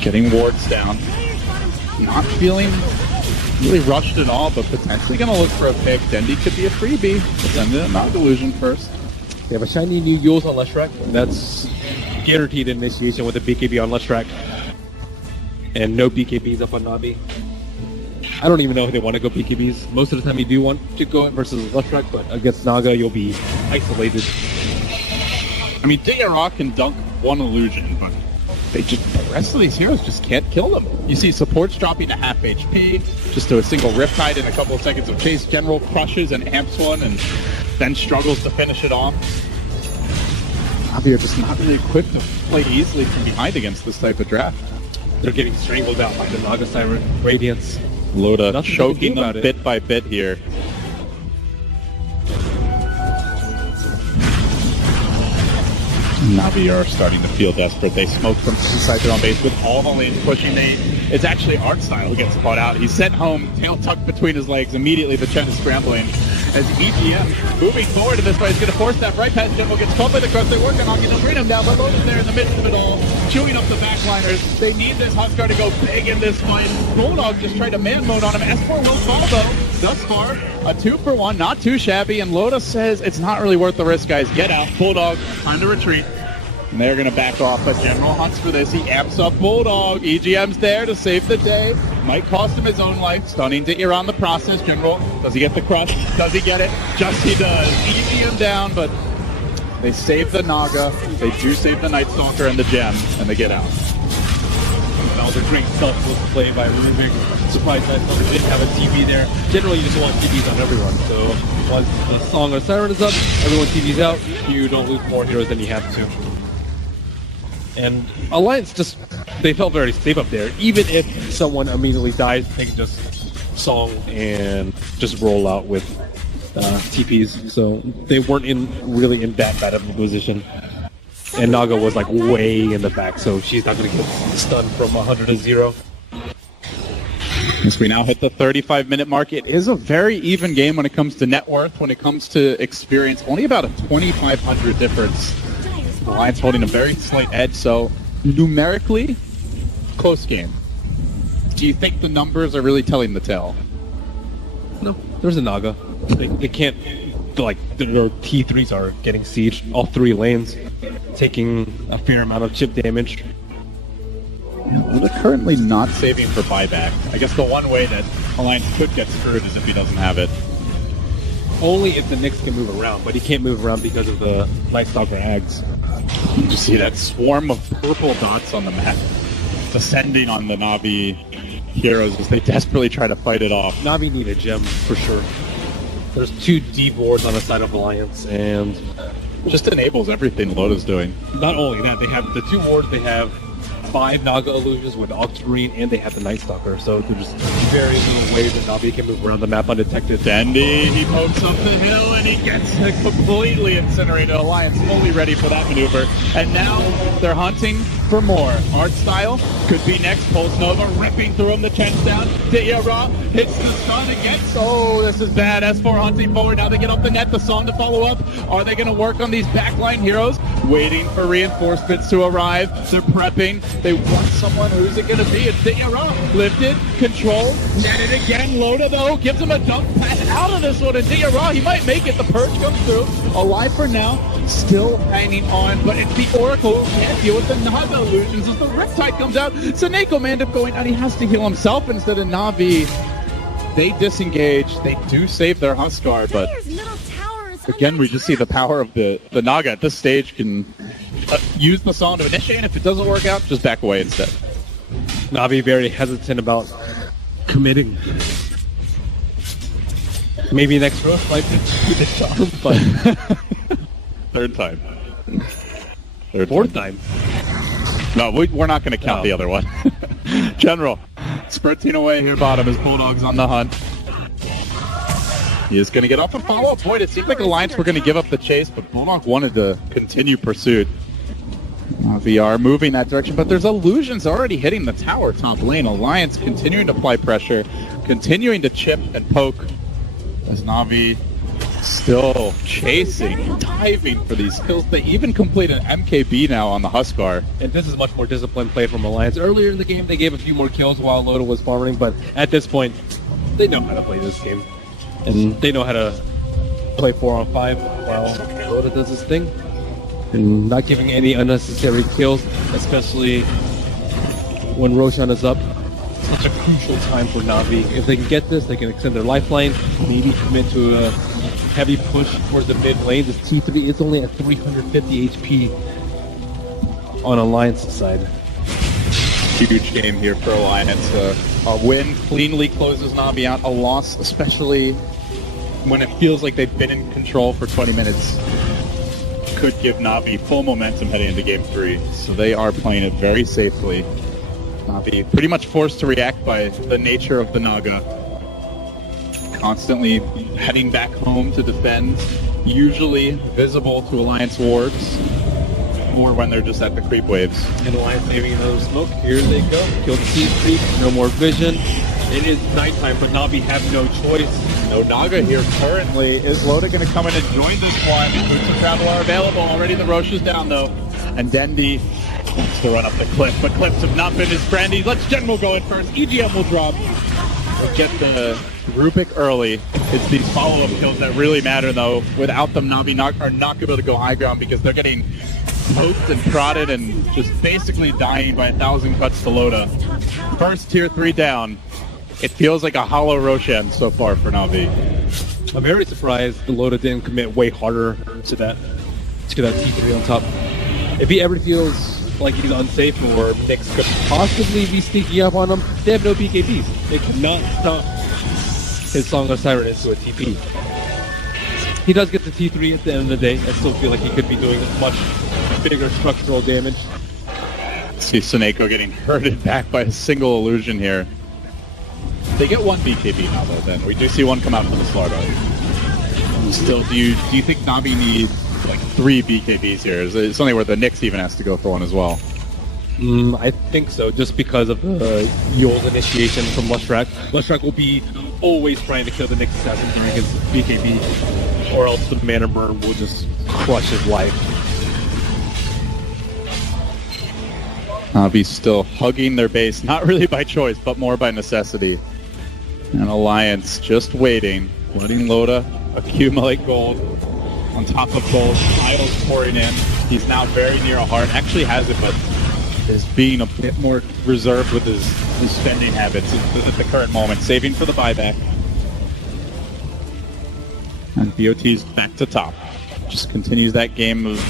getting wards down. Not feeling really rushed at all, but potentially going to look for a pick. Dendi could be a freebie. Send in a Not Illusion first. They have a shiny new Yules on Leshrac. That's guaranteed initiation with a BKB on Leshrac. And no BKBs up on Navi. I don't even know if they want to go BKBs. Most of the time you do want to go it versus Leshrac, but against Naga you'll be isolated. I mean, Ditya can dunk one illusion, but the rest of these heroes just can't kill them. You see supports dropping to half HP, just to a single Riptide in a couple of seconds of chase. General crushes and amps one, and then struggles to finish it off. Navi are just not really equipped to play easily from behind against this type of draft. They're getting strangled out by the Naga Siren Radiance. Loda Nothing choking they can do them about it. bit by bit here. Navi are starting to feel desperate. They smoke from inside their own base with all the lanes pushing. It's actually Artstyle who gets caught out. He's sent home, tail tucked between his legs. Immediately the Chen is scrambling. As EGM moving forward in this way, he's going to force that right past General, gets caught by the cross. They're working on getting to bring him down, but Loda's there in the midst of it all, chewing up the backliners. They need this Huskar to go big in this fight. Bulldog just tried to man mode on him. S4 will fall though. Thus far, a 2-for-1, not too shabby, and Loda says it's not really worth the risk, guys. Get out. Bulldog, time to retreat. And they're going to back off, but General hunts for this. He amps up Bulldog. EGM's there to save the day. Might cost him his own life. Stunning Ditya on the process. General, does he get the crush? Does he get it? Just he does. EGM down, but they save the Naga. They do save the Night Stalker and the gem, and they get out. Elder Drink selfless play by Rubik. Surprised Night Stalker didn't have a TV there. Generally, you just want TVs on everyone. So once the Song or Siren is up, everyone TVs out. You don't lose more heroes than you have to. And Alliance just, they felt very safe up there. Even if someone immediately dies, they can just Song and just roll out with TPs. So they weren't really in that bad of a position. And Naga was like way in the back, so she's not going to get stunned from 100 to 0. As we now hit the 35-minute mark, it is a very even game when it comes to net worth, when it comes to experience. Only about a 2,500 difference. The Alliance holding a very slight edge, so numerically, close game. Do you think the numbers are really telling the tale? No, there's a Naga. They can't, like, their T3s are getting sieged, all 3 lanes, taking a fair amount of chip damage. Yeah, they're currently not saving for buyback. I guess the one way that Alliance could get screwed is if he doesn't have it. Only if the Nyx can move around, but he can't move around because of the Night Stalker Ags. You see that swarm of purple dots on the map descending on the Navi heroes as they desperately try to fight it off. Navi need a gem for sure. There's 2 deep wards on the side of Alliance, and Just enables everything Loda's doing. not only that, they have the 2 wards, they have 5 Naga illusions with Octarine, and they have the Night Stalker, so there's just very little ways that Navi can move around the map undetected. Dandy, he pokes up the hill and he gets completely incinerated. Alliance fully ready for that maneuver. And now they're hunting for more. Art style could be next. Pulse Nova ripping through him, the Chen's down. Ditya Ra hits the stun against. Oh, this is bad. S4 hunting forward. Now they get off the net. The Song to follow up. Are they going to work on these backline heroes? Waiting for reinforcements to arrive. They're prepping. They want someone. Who's it going to be? It's Ditya Ra. Lifted, controlled, netted again. Loda, though, gives him a dunk pass out of this one. And Ditya Ra, he might make it. The Purge comes through. Alive for now. Still hanging on. But it's the Oracle who can't deal with the Naga illusions. As the Riptide comes out, Saneko may end up going out. He has to heal himself instead of Navi. They disengage. They do save their Huskar, but Dire's middle tower is again, under we just see the power of the Naga at this stage can use the Song to initiate, and if it doesn't work out, just back away instead. Navi very hesitant about committing. Maybe next row might be the charm, but Third time. fourth time. No, we're not going to count Oh. the other one. General, sprinting away here bottom as Bulldog's on the hunt. He is going to get off a follow-up point. It seemed like Alliance were going to give up the chase, but Bulldog wanted to continue pursuit. VR moving that direction, but there's illusions already hitting the tower top lane. Alliance continuing to apply pressure, continuing to chip and poke as Navi still chasing, diving for these kills. They even complete an MKB now on the Huskar. And this is much more disciplined play from Alliance. Earlier in the game, they gave a few more kills while Loda was farming, but at this point, they know how to play this game. And they know how to play 4-on-5 while Loda does his thing. And not giving any unnecessary kills, especially when Roshan is up. Such a crucial time for Navi. If they can get this, they can extend their lifeline, maybe commit to a heavy push towards the mid lane. This T3 is only at 350 HP on Alliance's side. Huge game here for Alliance. A win cleanly closes Navi out. A loss, especially when it feels like they've been in control for 20 minutes, could give Navi full momentum heading into Game 3. So they are playing it very safely. Navi pretty much forced to react by the nature of the Naga. Constantly heading back home to defend, usually visible to Alliance wards, or when they're just at the creep waves. And Alliance leaving another smoke. Here they go. Kill the T3. No more vision. It is nighttime, but Navi have no choice. No Naga here currently. Is Loda going to come in and join this one? Boots of travel are available. Already the Roche is down though. And Dendi wants to run up the cliff, but cliffs have not been his friend. He lets General go in first. EGM will drop. We'll get the Rubik early. It's these follow-up kills that really matter though. Without them, Navi are not going to be able to go high ground because they're getting poked and prodded and just basically dying by 1,000 cuts to Loda. First tier 3 down. It feels like a hollow Roshan so far for Navi. I'm very surprised the Loda didn't commit way harder to that T3 on top. If he ever feels like he's unsafe or Nyx could possibly be sneaking up on him, they have no BKBs. They cannot stop his Song of Siren into a TP. He does get the T3 at the end of the day. I still feel like he could be doing much bigger structural damage. See Suneko getting herded back by a single illusion here. They get one BKB now though, then. We do see one come out from the Slardo. Still, do you think Navi needs like 3 BKBs here? It's only where the Nyx even has to go for one as well. I think so, just because of the Yole's initiation from Lustrak. Lustrak will be always trying to kill the Nyx assassin during his BKB, or else the Mana Burn will just crush his life. Navi still hugging their base, not really by choice, but more by necessity. And Alliance just waiting, letting Loda accumulate gold on top of gold. Kyle's pouring in. He's now very near a heart. Actually has it, but is being a bit more reserved with his spending habits at the current moment. Saving for the buyback. And BOT's back to top. Just continues that game of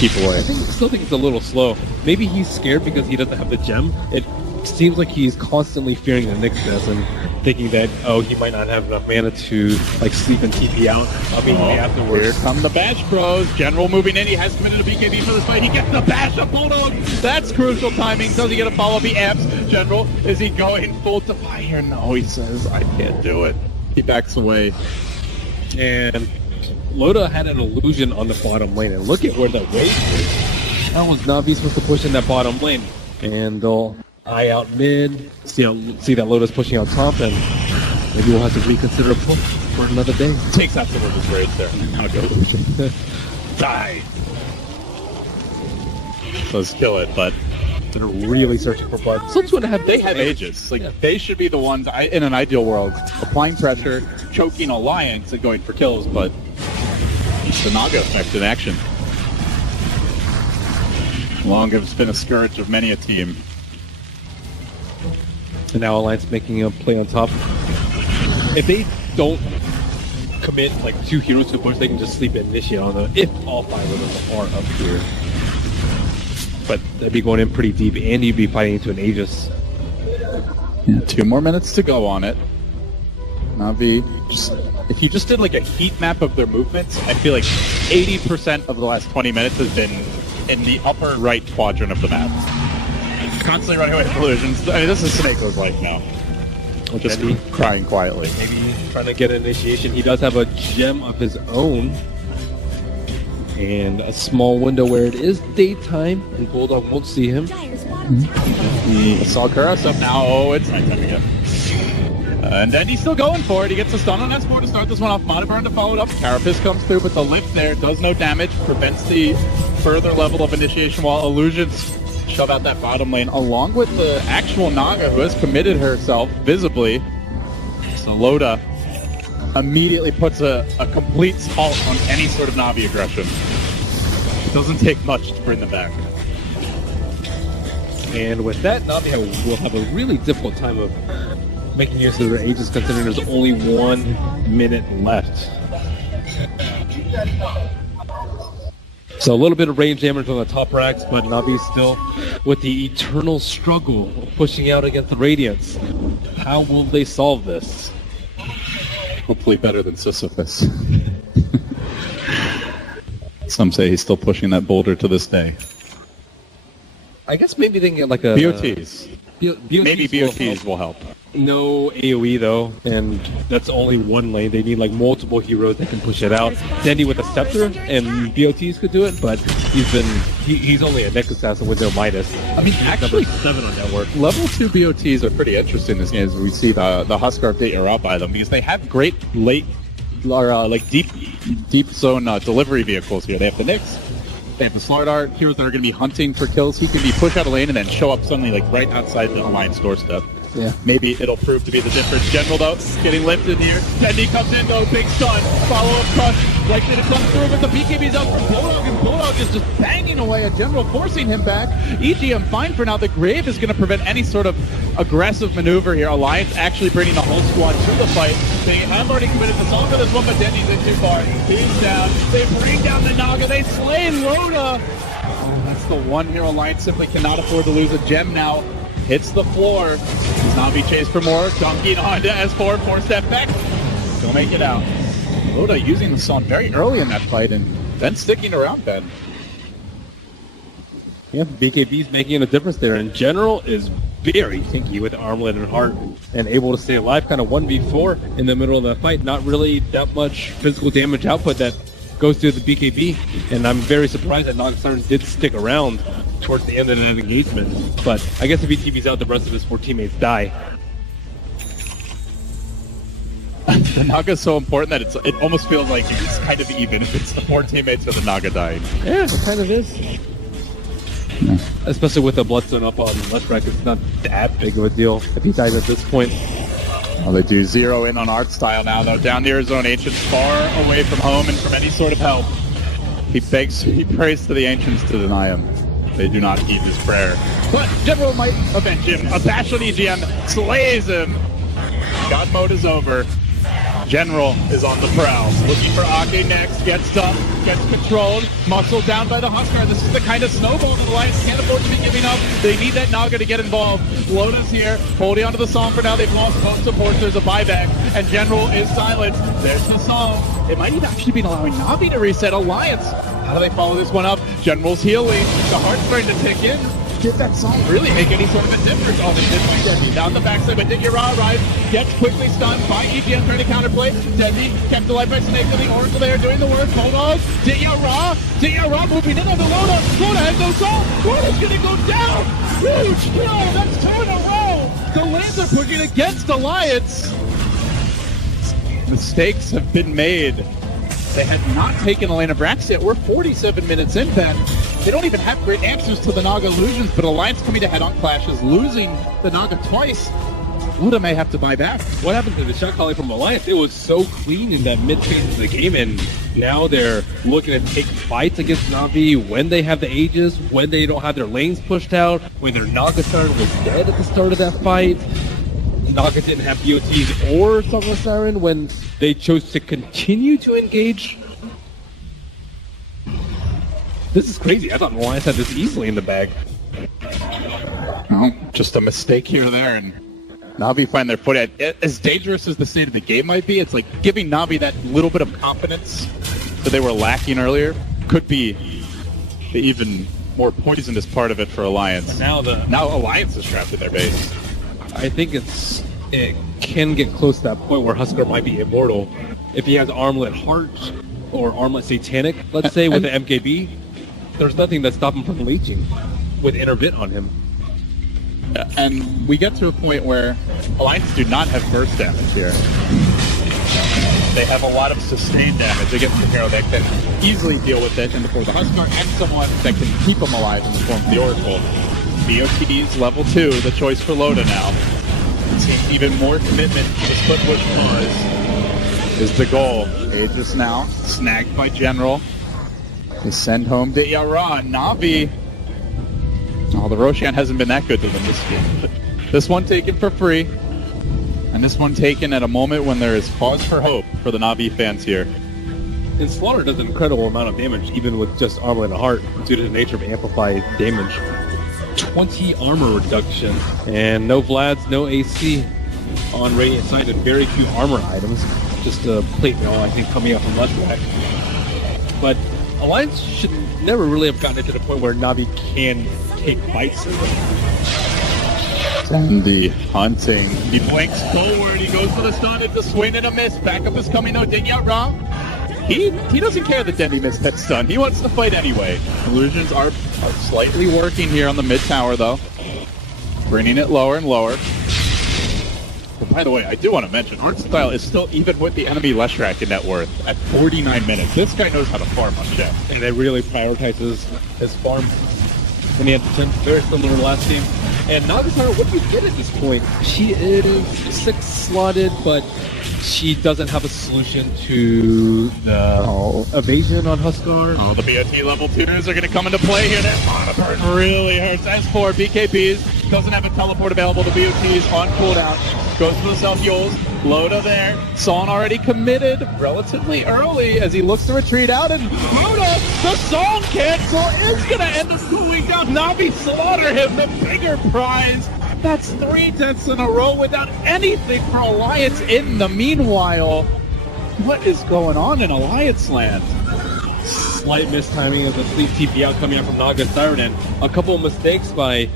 keep away. I still think it's a little slow. Maybe he's scared because he doesn't have the gem. It seems like he's constantly fearing the Nyx and thinking that, oh, he might not have enough mana to like sleep and TP out immediately afterwards. Here come the Bash Bros. General moving in. He has committed a BKB for this fight. He gets the Bash of Bulldog. That's crucial timing. Does he get a follow-up? He amps. General, is he going full to fire? No, he says, I can't do it. He backs away. And Loda had an illusion on the bottom lane, and look at where the wave is. How was Navi supposed to push in that bottom lane? And they'll eye out mid, see that Loda's pushing out top, and maybe we'll have to reconsider a push for another day. Takes out some of his rage there. Now go illusion. Die! Let's kill it, but They're really searching for blood. Still 2.5. they have ages. Like they should be the ones, in an ideal world, applying pressure, choking Alliance, and going for kills, but it's the Naga effect in action. Long has been a scourge of many a team. And now Alliance making a play on top. If they don't commit like 2 heroes to push, they can just sleep and initiate on them if all 5 of them are up here. But they'd be going in pretty deep, and you'd be fighting into an Aegis. Yeah, 2 more minutes to go on it. Navi, if you just did like a heat map of their movements, I feel like 80% of the last 20 minutes has been in the upper right quadrant of the map. Constantly running away from illusions. I mean, this is Suneko's life now. Just crying quietly. Maybe he's trying to get an initiation. He does have a gem of his own. And a small window where it is daytime, and Bulldog won't see him. He saw Kuros up now. Oh, it's nighttime again. And then he's still going for it. He gets a stun on S4 to start this one off. Mana Burn to follow it up. Carapace comes through, but the lift there does no damage. Prevents the further level of initiation while Illusions shove out that bottom lane, along with the actual Naga, who has committed herself visibly. So Loda immediately puts a complete halt on any sort of Navi aggression. It doesn't take much to bring them back. And with that, Navi will have a really difficult time of making use of their Aegis, considering there's only 1 minute left. So a little bit of range damage on the top racks, but Navi still with the eternal struggle of pushing out against the Radiance. How will they solve this? Hopefully better than Sisyphus. Some say he's still pushing that boulder to this day. I guess maybe they can get like a... BOTs. BOTs Maybe BOTs will help. No AoE though, and that's only one lane. They need like multiple heroes that can push it out. Dandy with a scepter and BOTs could do it, but he's only a neck assassin with no Midas. I mean, actually, 7 on network. level 2 BOTs are pretty interesting this game as we see the Huskar Ditya out by them because they have great late, or like deep zone delivery vehicles here. They have the Nyx, they have the Slard Art, heroes that are going to be hunting for kills. He can be pushed out of lane and then show up suddenly like right outside the Alliance doorstep. Yeah. Maybe it'll prove to be the difference. General, though, getting lifted here. Tendy comes in, though. Big stun. Follow-up crush. Likely to come through, but the BKB's up from Bulldog, and Bulldog is just banging away at General, forcing him back. EGM fine for now. The Grave is going to prevent any sort of aggressive maneuver here. Alliance actually bringing the whole squad to the fight. They have already committed the song for this one, but Dendy's in too far. He's down. They bring down the Naga. They slay Loda. Oh, that's the one here. Alliance simply cannot afford to lose. A gem now hits the floor. Navi chase for more. Dunking onto S4. 4-step back. Don't make it out. Loda using the sun very early in that fight and then sticking around Ben. Yeah, BKB's making a difference there. In general, is very tinky with Armlet and Heart and able to stay alive. Kind of 1v4 in the middle of the fight. Not really that much physical damage output that goes to the BKB. And I'm very surprised that Noxarn did stick around towards the end of that engagement. But I guess if he TV's out, the rest of his 4 teammates die. The Naga's so important that it almost feels like it's kind of even if it's the 4 teammates of the Naga dying. Yeah, it kind of is. Yeah. Especially with the Bloodstone up on Leshrac, it's not that big of a deal if he dies at this point. Well, they do zero in on Art Style now, though. Down near his own Ancients, far away from home and from any sort of help. He prays to the Ancients to deny him. They do not heed his prayer. But General might avenge him. A bash on EGM slays him. God mode is over. General is on the prowl. Looking for Ake next. Gets stuck. Gets controlled. Muscled down by the Huskar. This is the kind of snowball that Alliance can't afford to be giving up. They need that Naga to get involved. Loda's here. Holding onto the song for now. They've lost both supports. There's a buyback. And General is silent. There's the song. It might even actually be allowing Navi to reset Alliance. How do they follow this one up? General's healing. The heart's starting to tick in. Did that song really make any sort of a difference? Oh, they did by Debbie. Down the backside, but Ditya arrives. Gets quickly stunned by EGM trying to counterplay. Debbie kept alive by Snake and the Oracle there doing the work. Hold on. Ditya Ra moving in on the Loda. Loda has no soul. Loda's gonna go down. Huge kill. That's 2 in a row. The lanes are pushing against Alliance. Mistakes have been made. They had not taken a lane of Rax yet. We're 47 minutes in, Ben. They don't even have great answers to the Naga illusions, but Alliance coming to head-on clashes, losing the Naga twice. Luda may have to buy back. What happened to the shot calling from Alliance? It was so clean in that mid-phase of the game, and now they're looking to take fights against Navi when they have the Aegis, when they don't have their lanes pushed out, when their Naga Siren was dead at the start of that fight. Naga didn't have BOTs or Song of Siren when they chose to continue to engage. This is crazy. I thought Alliance had this easily in the bag. Well, just a mistake here or there, and Navi find their foot. As dangerous as the state of the game might be, it's like giving Navi that little bit of confidence that they were lacking earlier could be the even more poisonous part of it for Alliance. Now Alliance is trapped in their base. I think it can get close to that point where Huskar might be immortal. If he has Armlet Heart or Armlet Satanic, let's say, with the MKB, there's nothing that's stopping him from leeching with Intervit on him. And we get to a point where Alliance do not have burst damage here. They have a lot of sustained damage against the hero that can easily deal with it in the form of the Huskar and someone that can keep them alive in the form of the Oracle. BOT's level 2, the choice for Loda now. Even more commitment to the split push cause is the goal. Aegis now, snagged by General. They send home Ditya Ra. Navi. Oh, the Roshan hasn't been that good to them this game. This one taken for free. And this one taken at a moment when there is cause for hope for the Navi fans here. And Slaughter does an incredible amount of damage, even with just Armlet and Heart, due to the nature of amplified damage. 20 armor reduction, and no Vlads, no AC. on Radiant side and very few armor items. Just a plate mill, I think, coming up from left back. But Alliance should never really have gotten it to the point where Navi can take bites. And the hunting. He blinks forward. He goes for the stun. It's a swing and a miss. Backup is coming. No, Ditya wrong. He doesn't care that Dendy missed that stun. He wants to fight anyway. Illusions are slightly working here on the mid tower, though. Bringing it lower and lower. But by the way, I do want to mention, Art Style is still even with the enemy Leshrac in net worth at 49 minutes. This guy knows how to farm on Chef. And it really prioritizes his farm. And he had 10, very similar to last game. And Nagasara, what do you get at this point? She is 6 slotted, but she doesn't have a solution to the evasion on Huskar. Oh, the BOT level 2s are going to come into play here. That Monoburn really hurts. S4, BKBs, doesn't have a teleport available. The BOTs on cooldown. Goes for the self-fuels. Loda there. Son already committed relatively early as he looks to retreat out. And Loda, the song cancel is going to end up cooling down. Navi slaughter him, the bigger prize. That's 3 deaths in a row without anything for Alliance in the meanwhile. What is going on in Alliance land? Slight mistiming of the fleet TP out coming out from Naga Siren, and a couple of mistakes by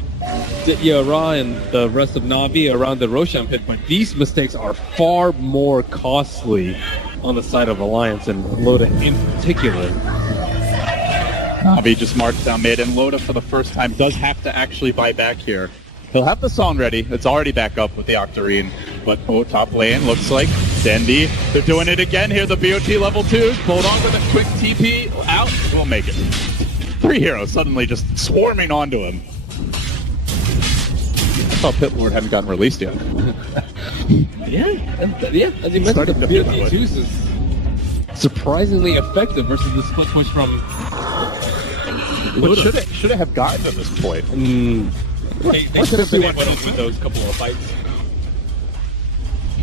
Ditya Ra and the rest of Navi around the Roshan pit, but these mistakes are far more costly on the side of Alliance, and Loda in particular. Navi just marched down mid, and Loda for the first time does have to actually buy back here. He'll have the song ready. It's already back up with the Octarine. But top lane looks like Dendy. They're doing it again here. The BOT level 2s. Bulldog with a quick TP out. We'll make it. 3 heroes suddenly just swarming onto him. I thought Pit Lord hadn't gotten released yet. Yeah, as you mentioned, the BOT 2s is surprisingly effective versus the split push from Loda. Should it have gotten to this point? They could have been able to win those couple of fights.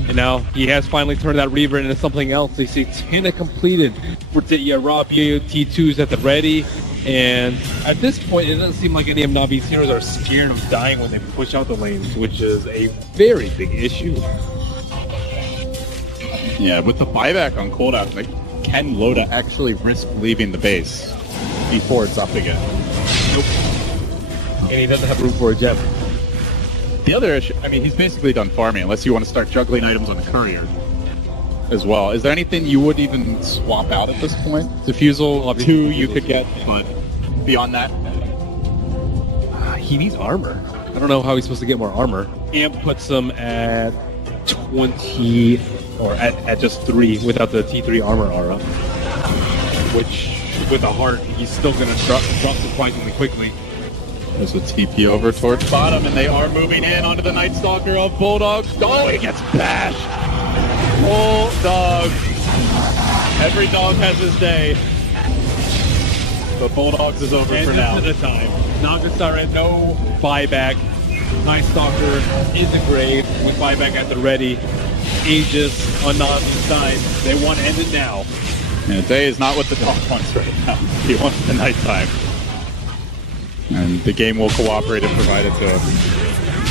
And now he has finally turned that Reaver into something else. You see 10 completed for Ditya Ra, BOT2s at the ready. And at this point, it doesn't seem like any of Navi's heroes are scared of dying when they push out the lanes, which is a very big issue. Yeah, with the buyback on cooldown, like, can Loda actually risk leaving the base before it's up again? Nope. And he doesn't have room for a jet. The other issue, I mean, he's basically done farming unless you want to start juggling items on the courier as well. Is there anything you would even swap out at this point? Diffusal, 2 you could get, but beyond that? He needs armor. I don't know how he's supposed to get more armor. Amp puts him at 20, or at just 3 without the T3 armor aura. Which, with a heart, he's still going to drop surprisingly quickly. There's a TP over towards bottom, and they are moving in onto the Night Stalker of Bulldog. Oh, he gets bashed! Bulldog. Every dog has his day. But Bulldogs is over for now. At a time. Nagasara, no buyback. Night Stalker in the grave with buyback at the ready. Aegis on Navi's side. They want to end it now. And day is not what the dog wants right now. He wants the nighttime. And the game will cooperate and provide it to him.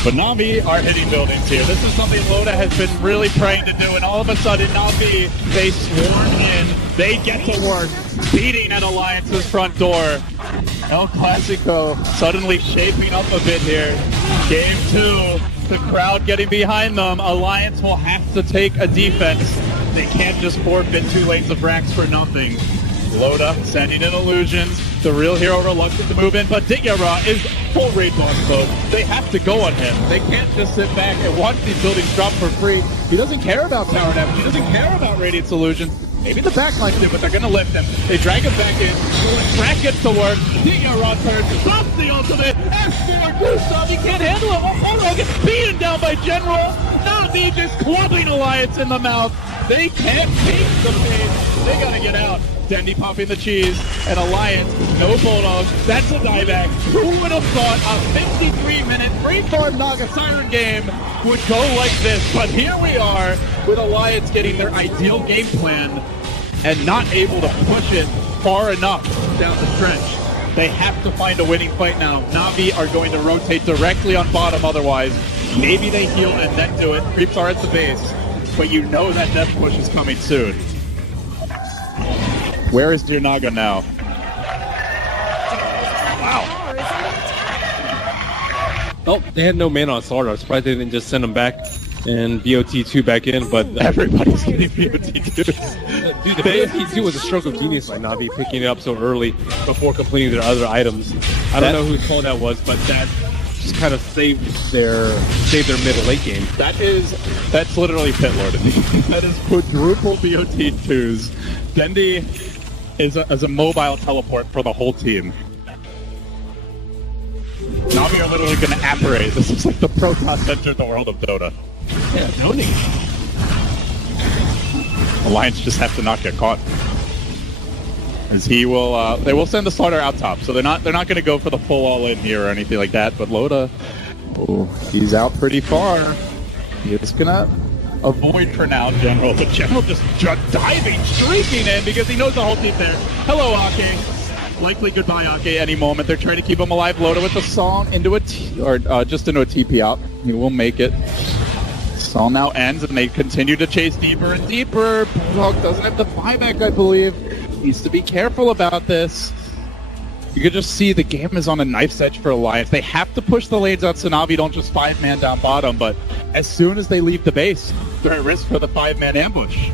But Navi are hitting buildings here. This is something Loda has been really praying to do, and all of a sudden Navi, they swarm in, they get to work, beating at Alliance's front door. El Clasico suddenly shaping up a bit here. Game 2, the crowd getting behind them. Alliance will have to take a defense. They can't just forfeit 2 lanes of racks for nothing. Loda sending in illusions. The real hero reluctant to move in, but Ditya Ra is full raid boss mode. They have to go on him. They can't just sit back and watch these buildings drop for free. He doesn't care about Tower Depth. He doesn't care about Radiant Illusions. Maybe the backline did, but they're going to lift him. They drag him back in. Track gets to work. Ditya Ra turns, drops the ultimate. S4 Gustav, he can't handle it. Oh, gets beaten down by General. Navi just clubbing Alliance in the mouth. They can't take the pain. They got to get out. Dendy popping the cheese, and Alliance, no Bulldogs. That's a dieback. Who would have thought a 53-minute free-farm Naga Siren game would go like this? But here we are with Alliance getting their ideal game plan and not able to push it far enough down the stretch. They have to find a winning fight now. Navi are going to rotate directly on bottom otherwise. Maybe they heal and then do it. Creeps are at the base, but you know that death push is coming soon. Where is Dear Naga now? Wow. Oh, they had no mana on Slaughter. I'm surprised they didn't just send him back and BOT2 back in, but Everybody's getting BOT2s. dude, the BOT2 was a stroke of genius by Navi picking it up so early before completing their other items. I don't know whose fault that was, but that just kind of saved their mid and late game. That's literally pit lord. That is quadruple BOT2s. Dendi is a mobile teleport for the whole team. Navi are literally going to apparate. This is like the Protoss entered the world of Dota. Yeah, Tony. Alliance just have to not get caught. As they will send the Slaughter out top, so they're not going to go for the full all in here or anything like that. But Loda, he's out pretty far. He's gonna avoid for now General, but General just diving, streaking in because he knows the whole team's there. Hello, Ake. Likely goodbye, Ake, any moment. They're trying to keep him alive. Loda with the song into just into a TP out. He will make it. Song now ends, and they continue to chase deeper and deeper. Bulldog doesn't have the buyback, I believe. Needs to be careful about this. You can just see the game is on a knife's edge for Alliance. They have to push the lanes out so Navi don't just 5-man down bottom, but as soon as they leave the base, they're at risk for the 5-man ambush.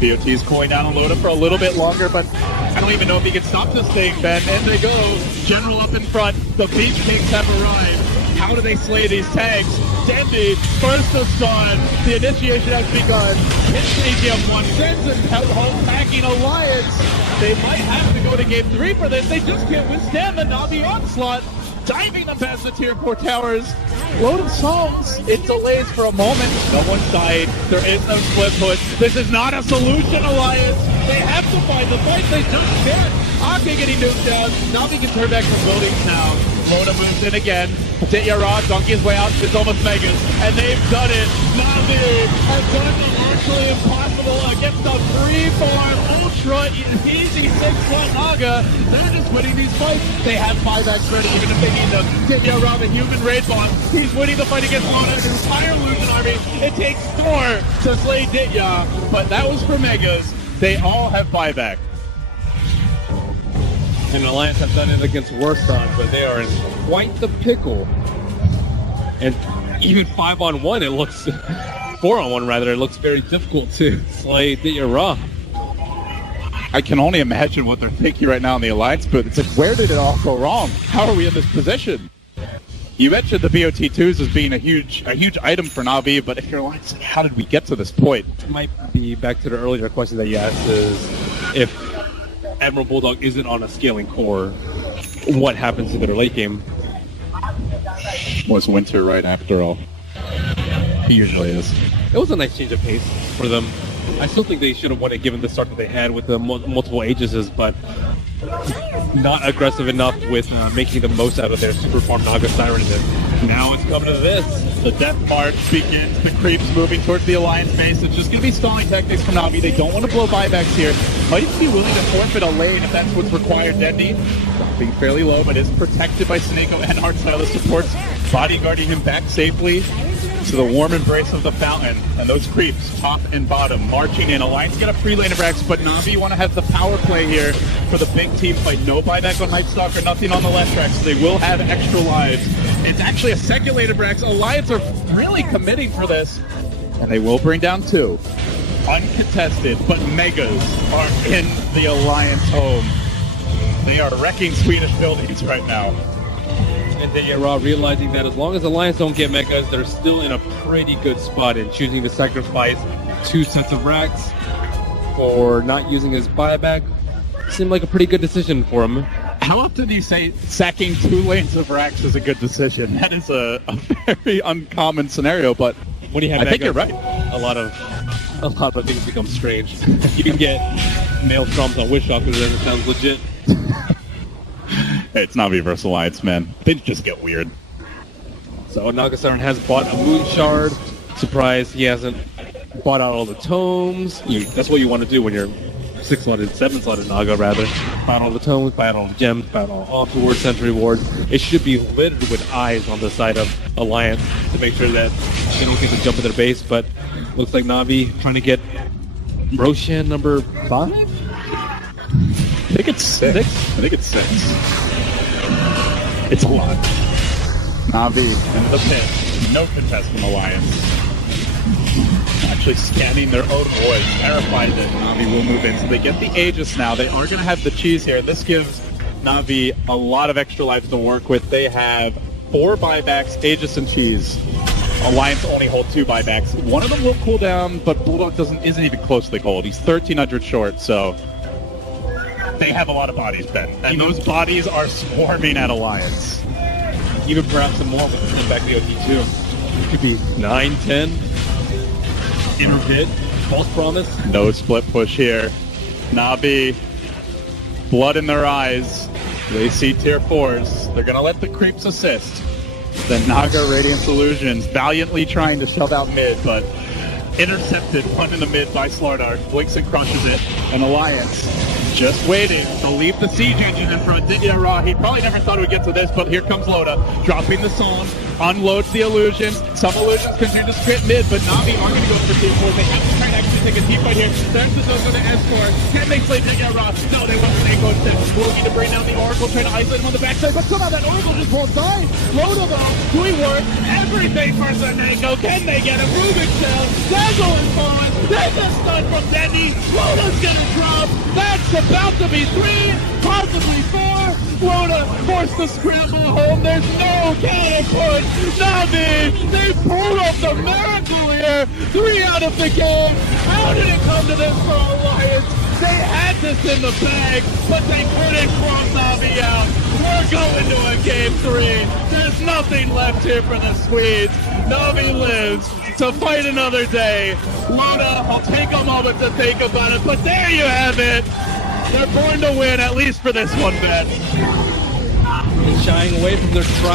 BOT is cooling down on Loda for a little bit longer, but I don't even know if he can stop this thing, Ben. In they go. General up in front. The Beach Kings have arrived. How do they slay these tanks? Dendi, first to stun. The initiation has begun. Hits AGM1, sends and home packing Alliance. They might have to go to game 3 for this. They just can't withstand the Navi onslaught. Diving them past the tier 4 towers. Loaded songs. It delays for a moment. No one's died. There is no split push. This is not a solution, Alliance. They have to find the fight. They just can't. Ake getting nuked down. Navi can turn back some buildings now. Loda moves in again. Ditya Donkey's way out. It's almost Megas. And they've done it. Navi has done the virtually impossible against a free-farm ultra easy 6-slot Naga. They're just winning these fights. They have 5x ready even if they need them. Ditya the human raid boss. He's winning the fight against Loda. His entire losing army. It takes 4 to slay Ditya. But that was for Megas. They all have buyback. And Alliance have done it against worse odds, but they are in quite the pickle. And even 5-on-1, it looks 4-on-1 rather. It looks very difficult to slay Ditya. I can only imagine what they're thinking right now in the Alliance booth. It's like, where did it all go wrong? How are we in this position? You mentioned the BOT2s as being a huge item for Navi, but if you're Alliance, how did we get to this point? It might be back to the earlier question that you asked is if Admiral Bulldog isn't on a scaling core, what happens to their late game? Was Winter right after all? He usually is. It was a nice change of pace for them. I still think they should have won it given the start that they had with the multiple Aegises, but not aggressive enough with making the most out of their super farm Naga Siren. And now it's coming to this. The death march begins. The creeps moving towards the Alliance base. It's just going to be stalling tactics from Navi. They don't want to blow buybacks here. Might even be willing to forfeit a lane if that's what's required. Dendi being fairly low, but is protected by Snako and Hardstyle. The supports bodyguarding him back safely to the warm embrace of the fountain. And those creeps, top and bottom, marching in. Alliance get a free lane of Rex, but Navi want to have the power play here for the big team fight. No buyback on Nightstalker, nothing on the left Rex. So they will have extra lives. It's actually a second lane of Rex. Alliance are really committing for this. And they will bring down 2. Uncontested, but Megas are in the Alliance home. They are wrecking Swedish buildings right now. And they are realizing that as long as Alliance don't get Megas, they're still in a pretty good spot in choosing to sacrifice 2 sets of racks for not using his buyback. Seemed like a pretty good decision for him. How often do you say sacking 2 lanes of racks is a good decision? That is a very uncommon scenario, but when you have I think you're right. A lot of things become strange. You can get Maelstroms on Wish Shockers, and it sounds legit. It's Navi versus Alliance, man. Things just get weird. So Naga Siren has bought a Moon Shard. Surprise, he hasn't bought out all the tomes. That's what you want to do when you're 6-slotted, 7-slotted Naga rather. Battle of the Tomes, Battle of Gems, Battle of Off Ward, Sentry Ward. It should be littered with eyes on the side of Alliance to make sure that they don't get to jump in their base, but looks like Navi trying to get Roshan number 5? I think it's 6. I think it's 6. It's a lot. Navi in the pit. No contest from Alliance. Actually scanning their own void. Terrified that Navi will move in. So they get the Aegis now. They are going to have the cheese here. This gives Navi a lot of extra life to work with. They have 4 buybacks, Aegis and cheese. Alliance only hold 2 buybacks. One of them will cool down, but Bulldog isn't even close to the cold. He's 1,300 short, so they have a lot of bodies, Ben. And those bodies are swarming at Alliance. Even perhaps some more with the back of the OT too. It could be 9, 10. Inner pit, false promise. No split push here. Navi, blood in their eyes. They see tier 4s. They're going to let the creeps assist. The Naga Radiance Illusions valiantly trying to shove out mid, but intercepted, one in the mid by Slardar. Blinks and crushes it. And Alliance just waiting to leave the siege engine in front. Ditya Raw, he probably never thought it would get to this, but here comes Loda, dropping the song, unloads the illusions. Some illusions continue to spit mid, but Navi are going to go for tier 4. They have to try to actually take a deep right here. There's the Zozo to escort. Can they play Ditya Raw? No, they won't. They go instead. Looking to bring down the Oracle, trying to isolate him on the backside, but somehow that Oracle just won't die. Loda though, doing work. Everything for Zaneko. Can they get a Rubik shell? Dazzle is falling. There's a stun from Bendy. Loda's gonna drop. That's about to be 3, possibly 4. Loda forced to scramble home. There's no counterpoint. Navi, they pulled off the miracle here. 3 out of the game. How did it come to this for Alliance? They had this in the bag, but they couldn't cross Navi out. We're going to a game 3. There's nothing left here for the Swedes. Navi lives to fight another day. Loda, I'll take a moment to think about it, but there you have it. They're born to win, at least for this one, Ben. Shying away from their try.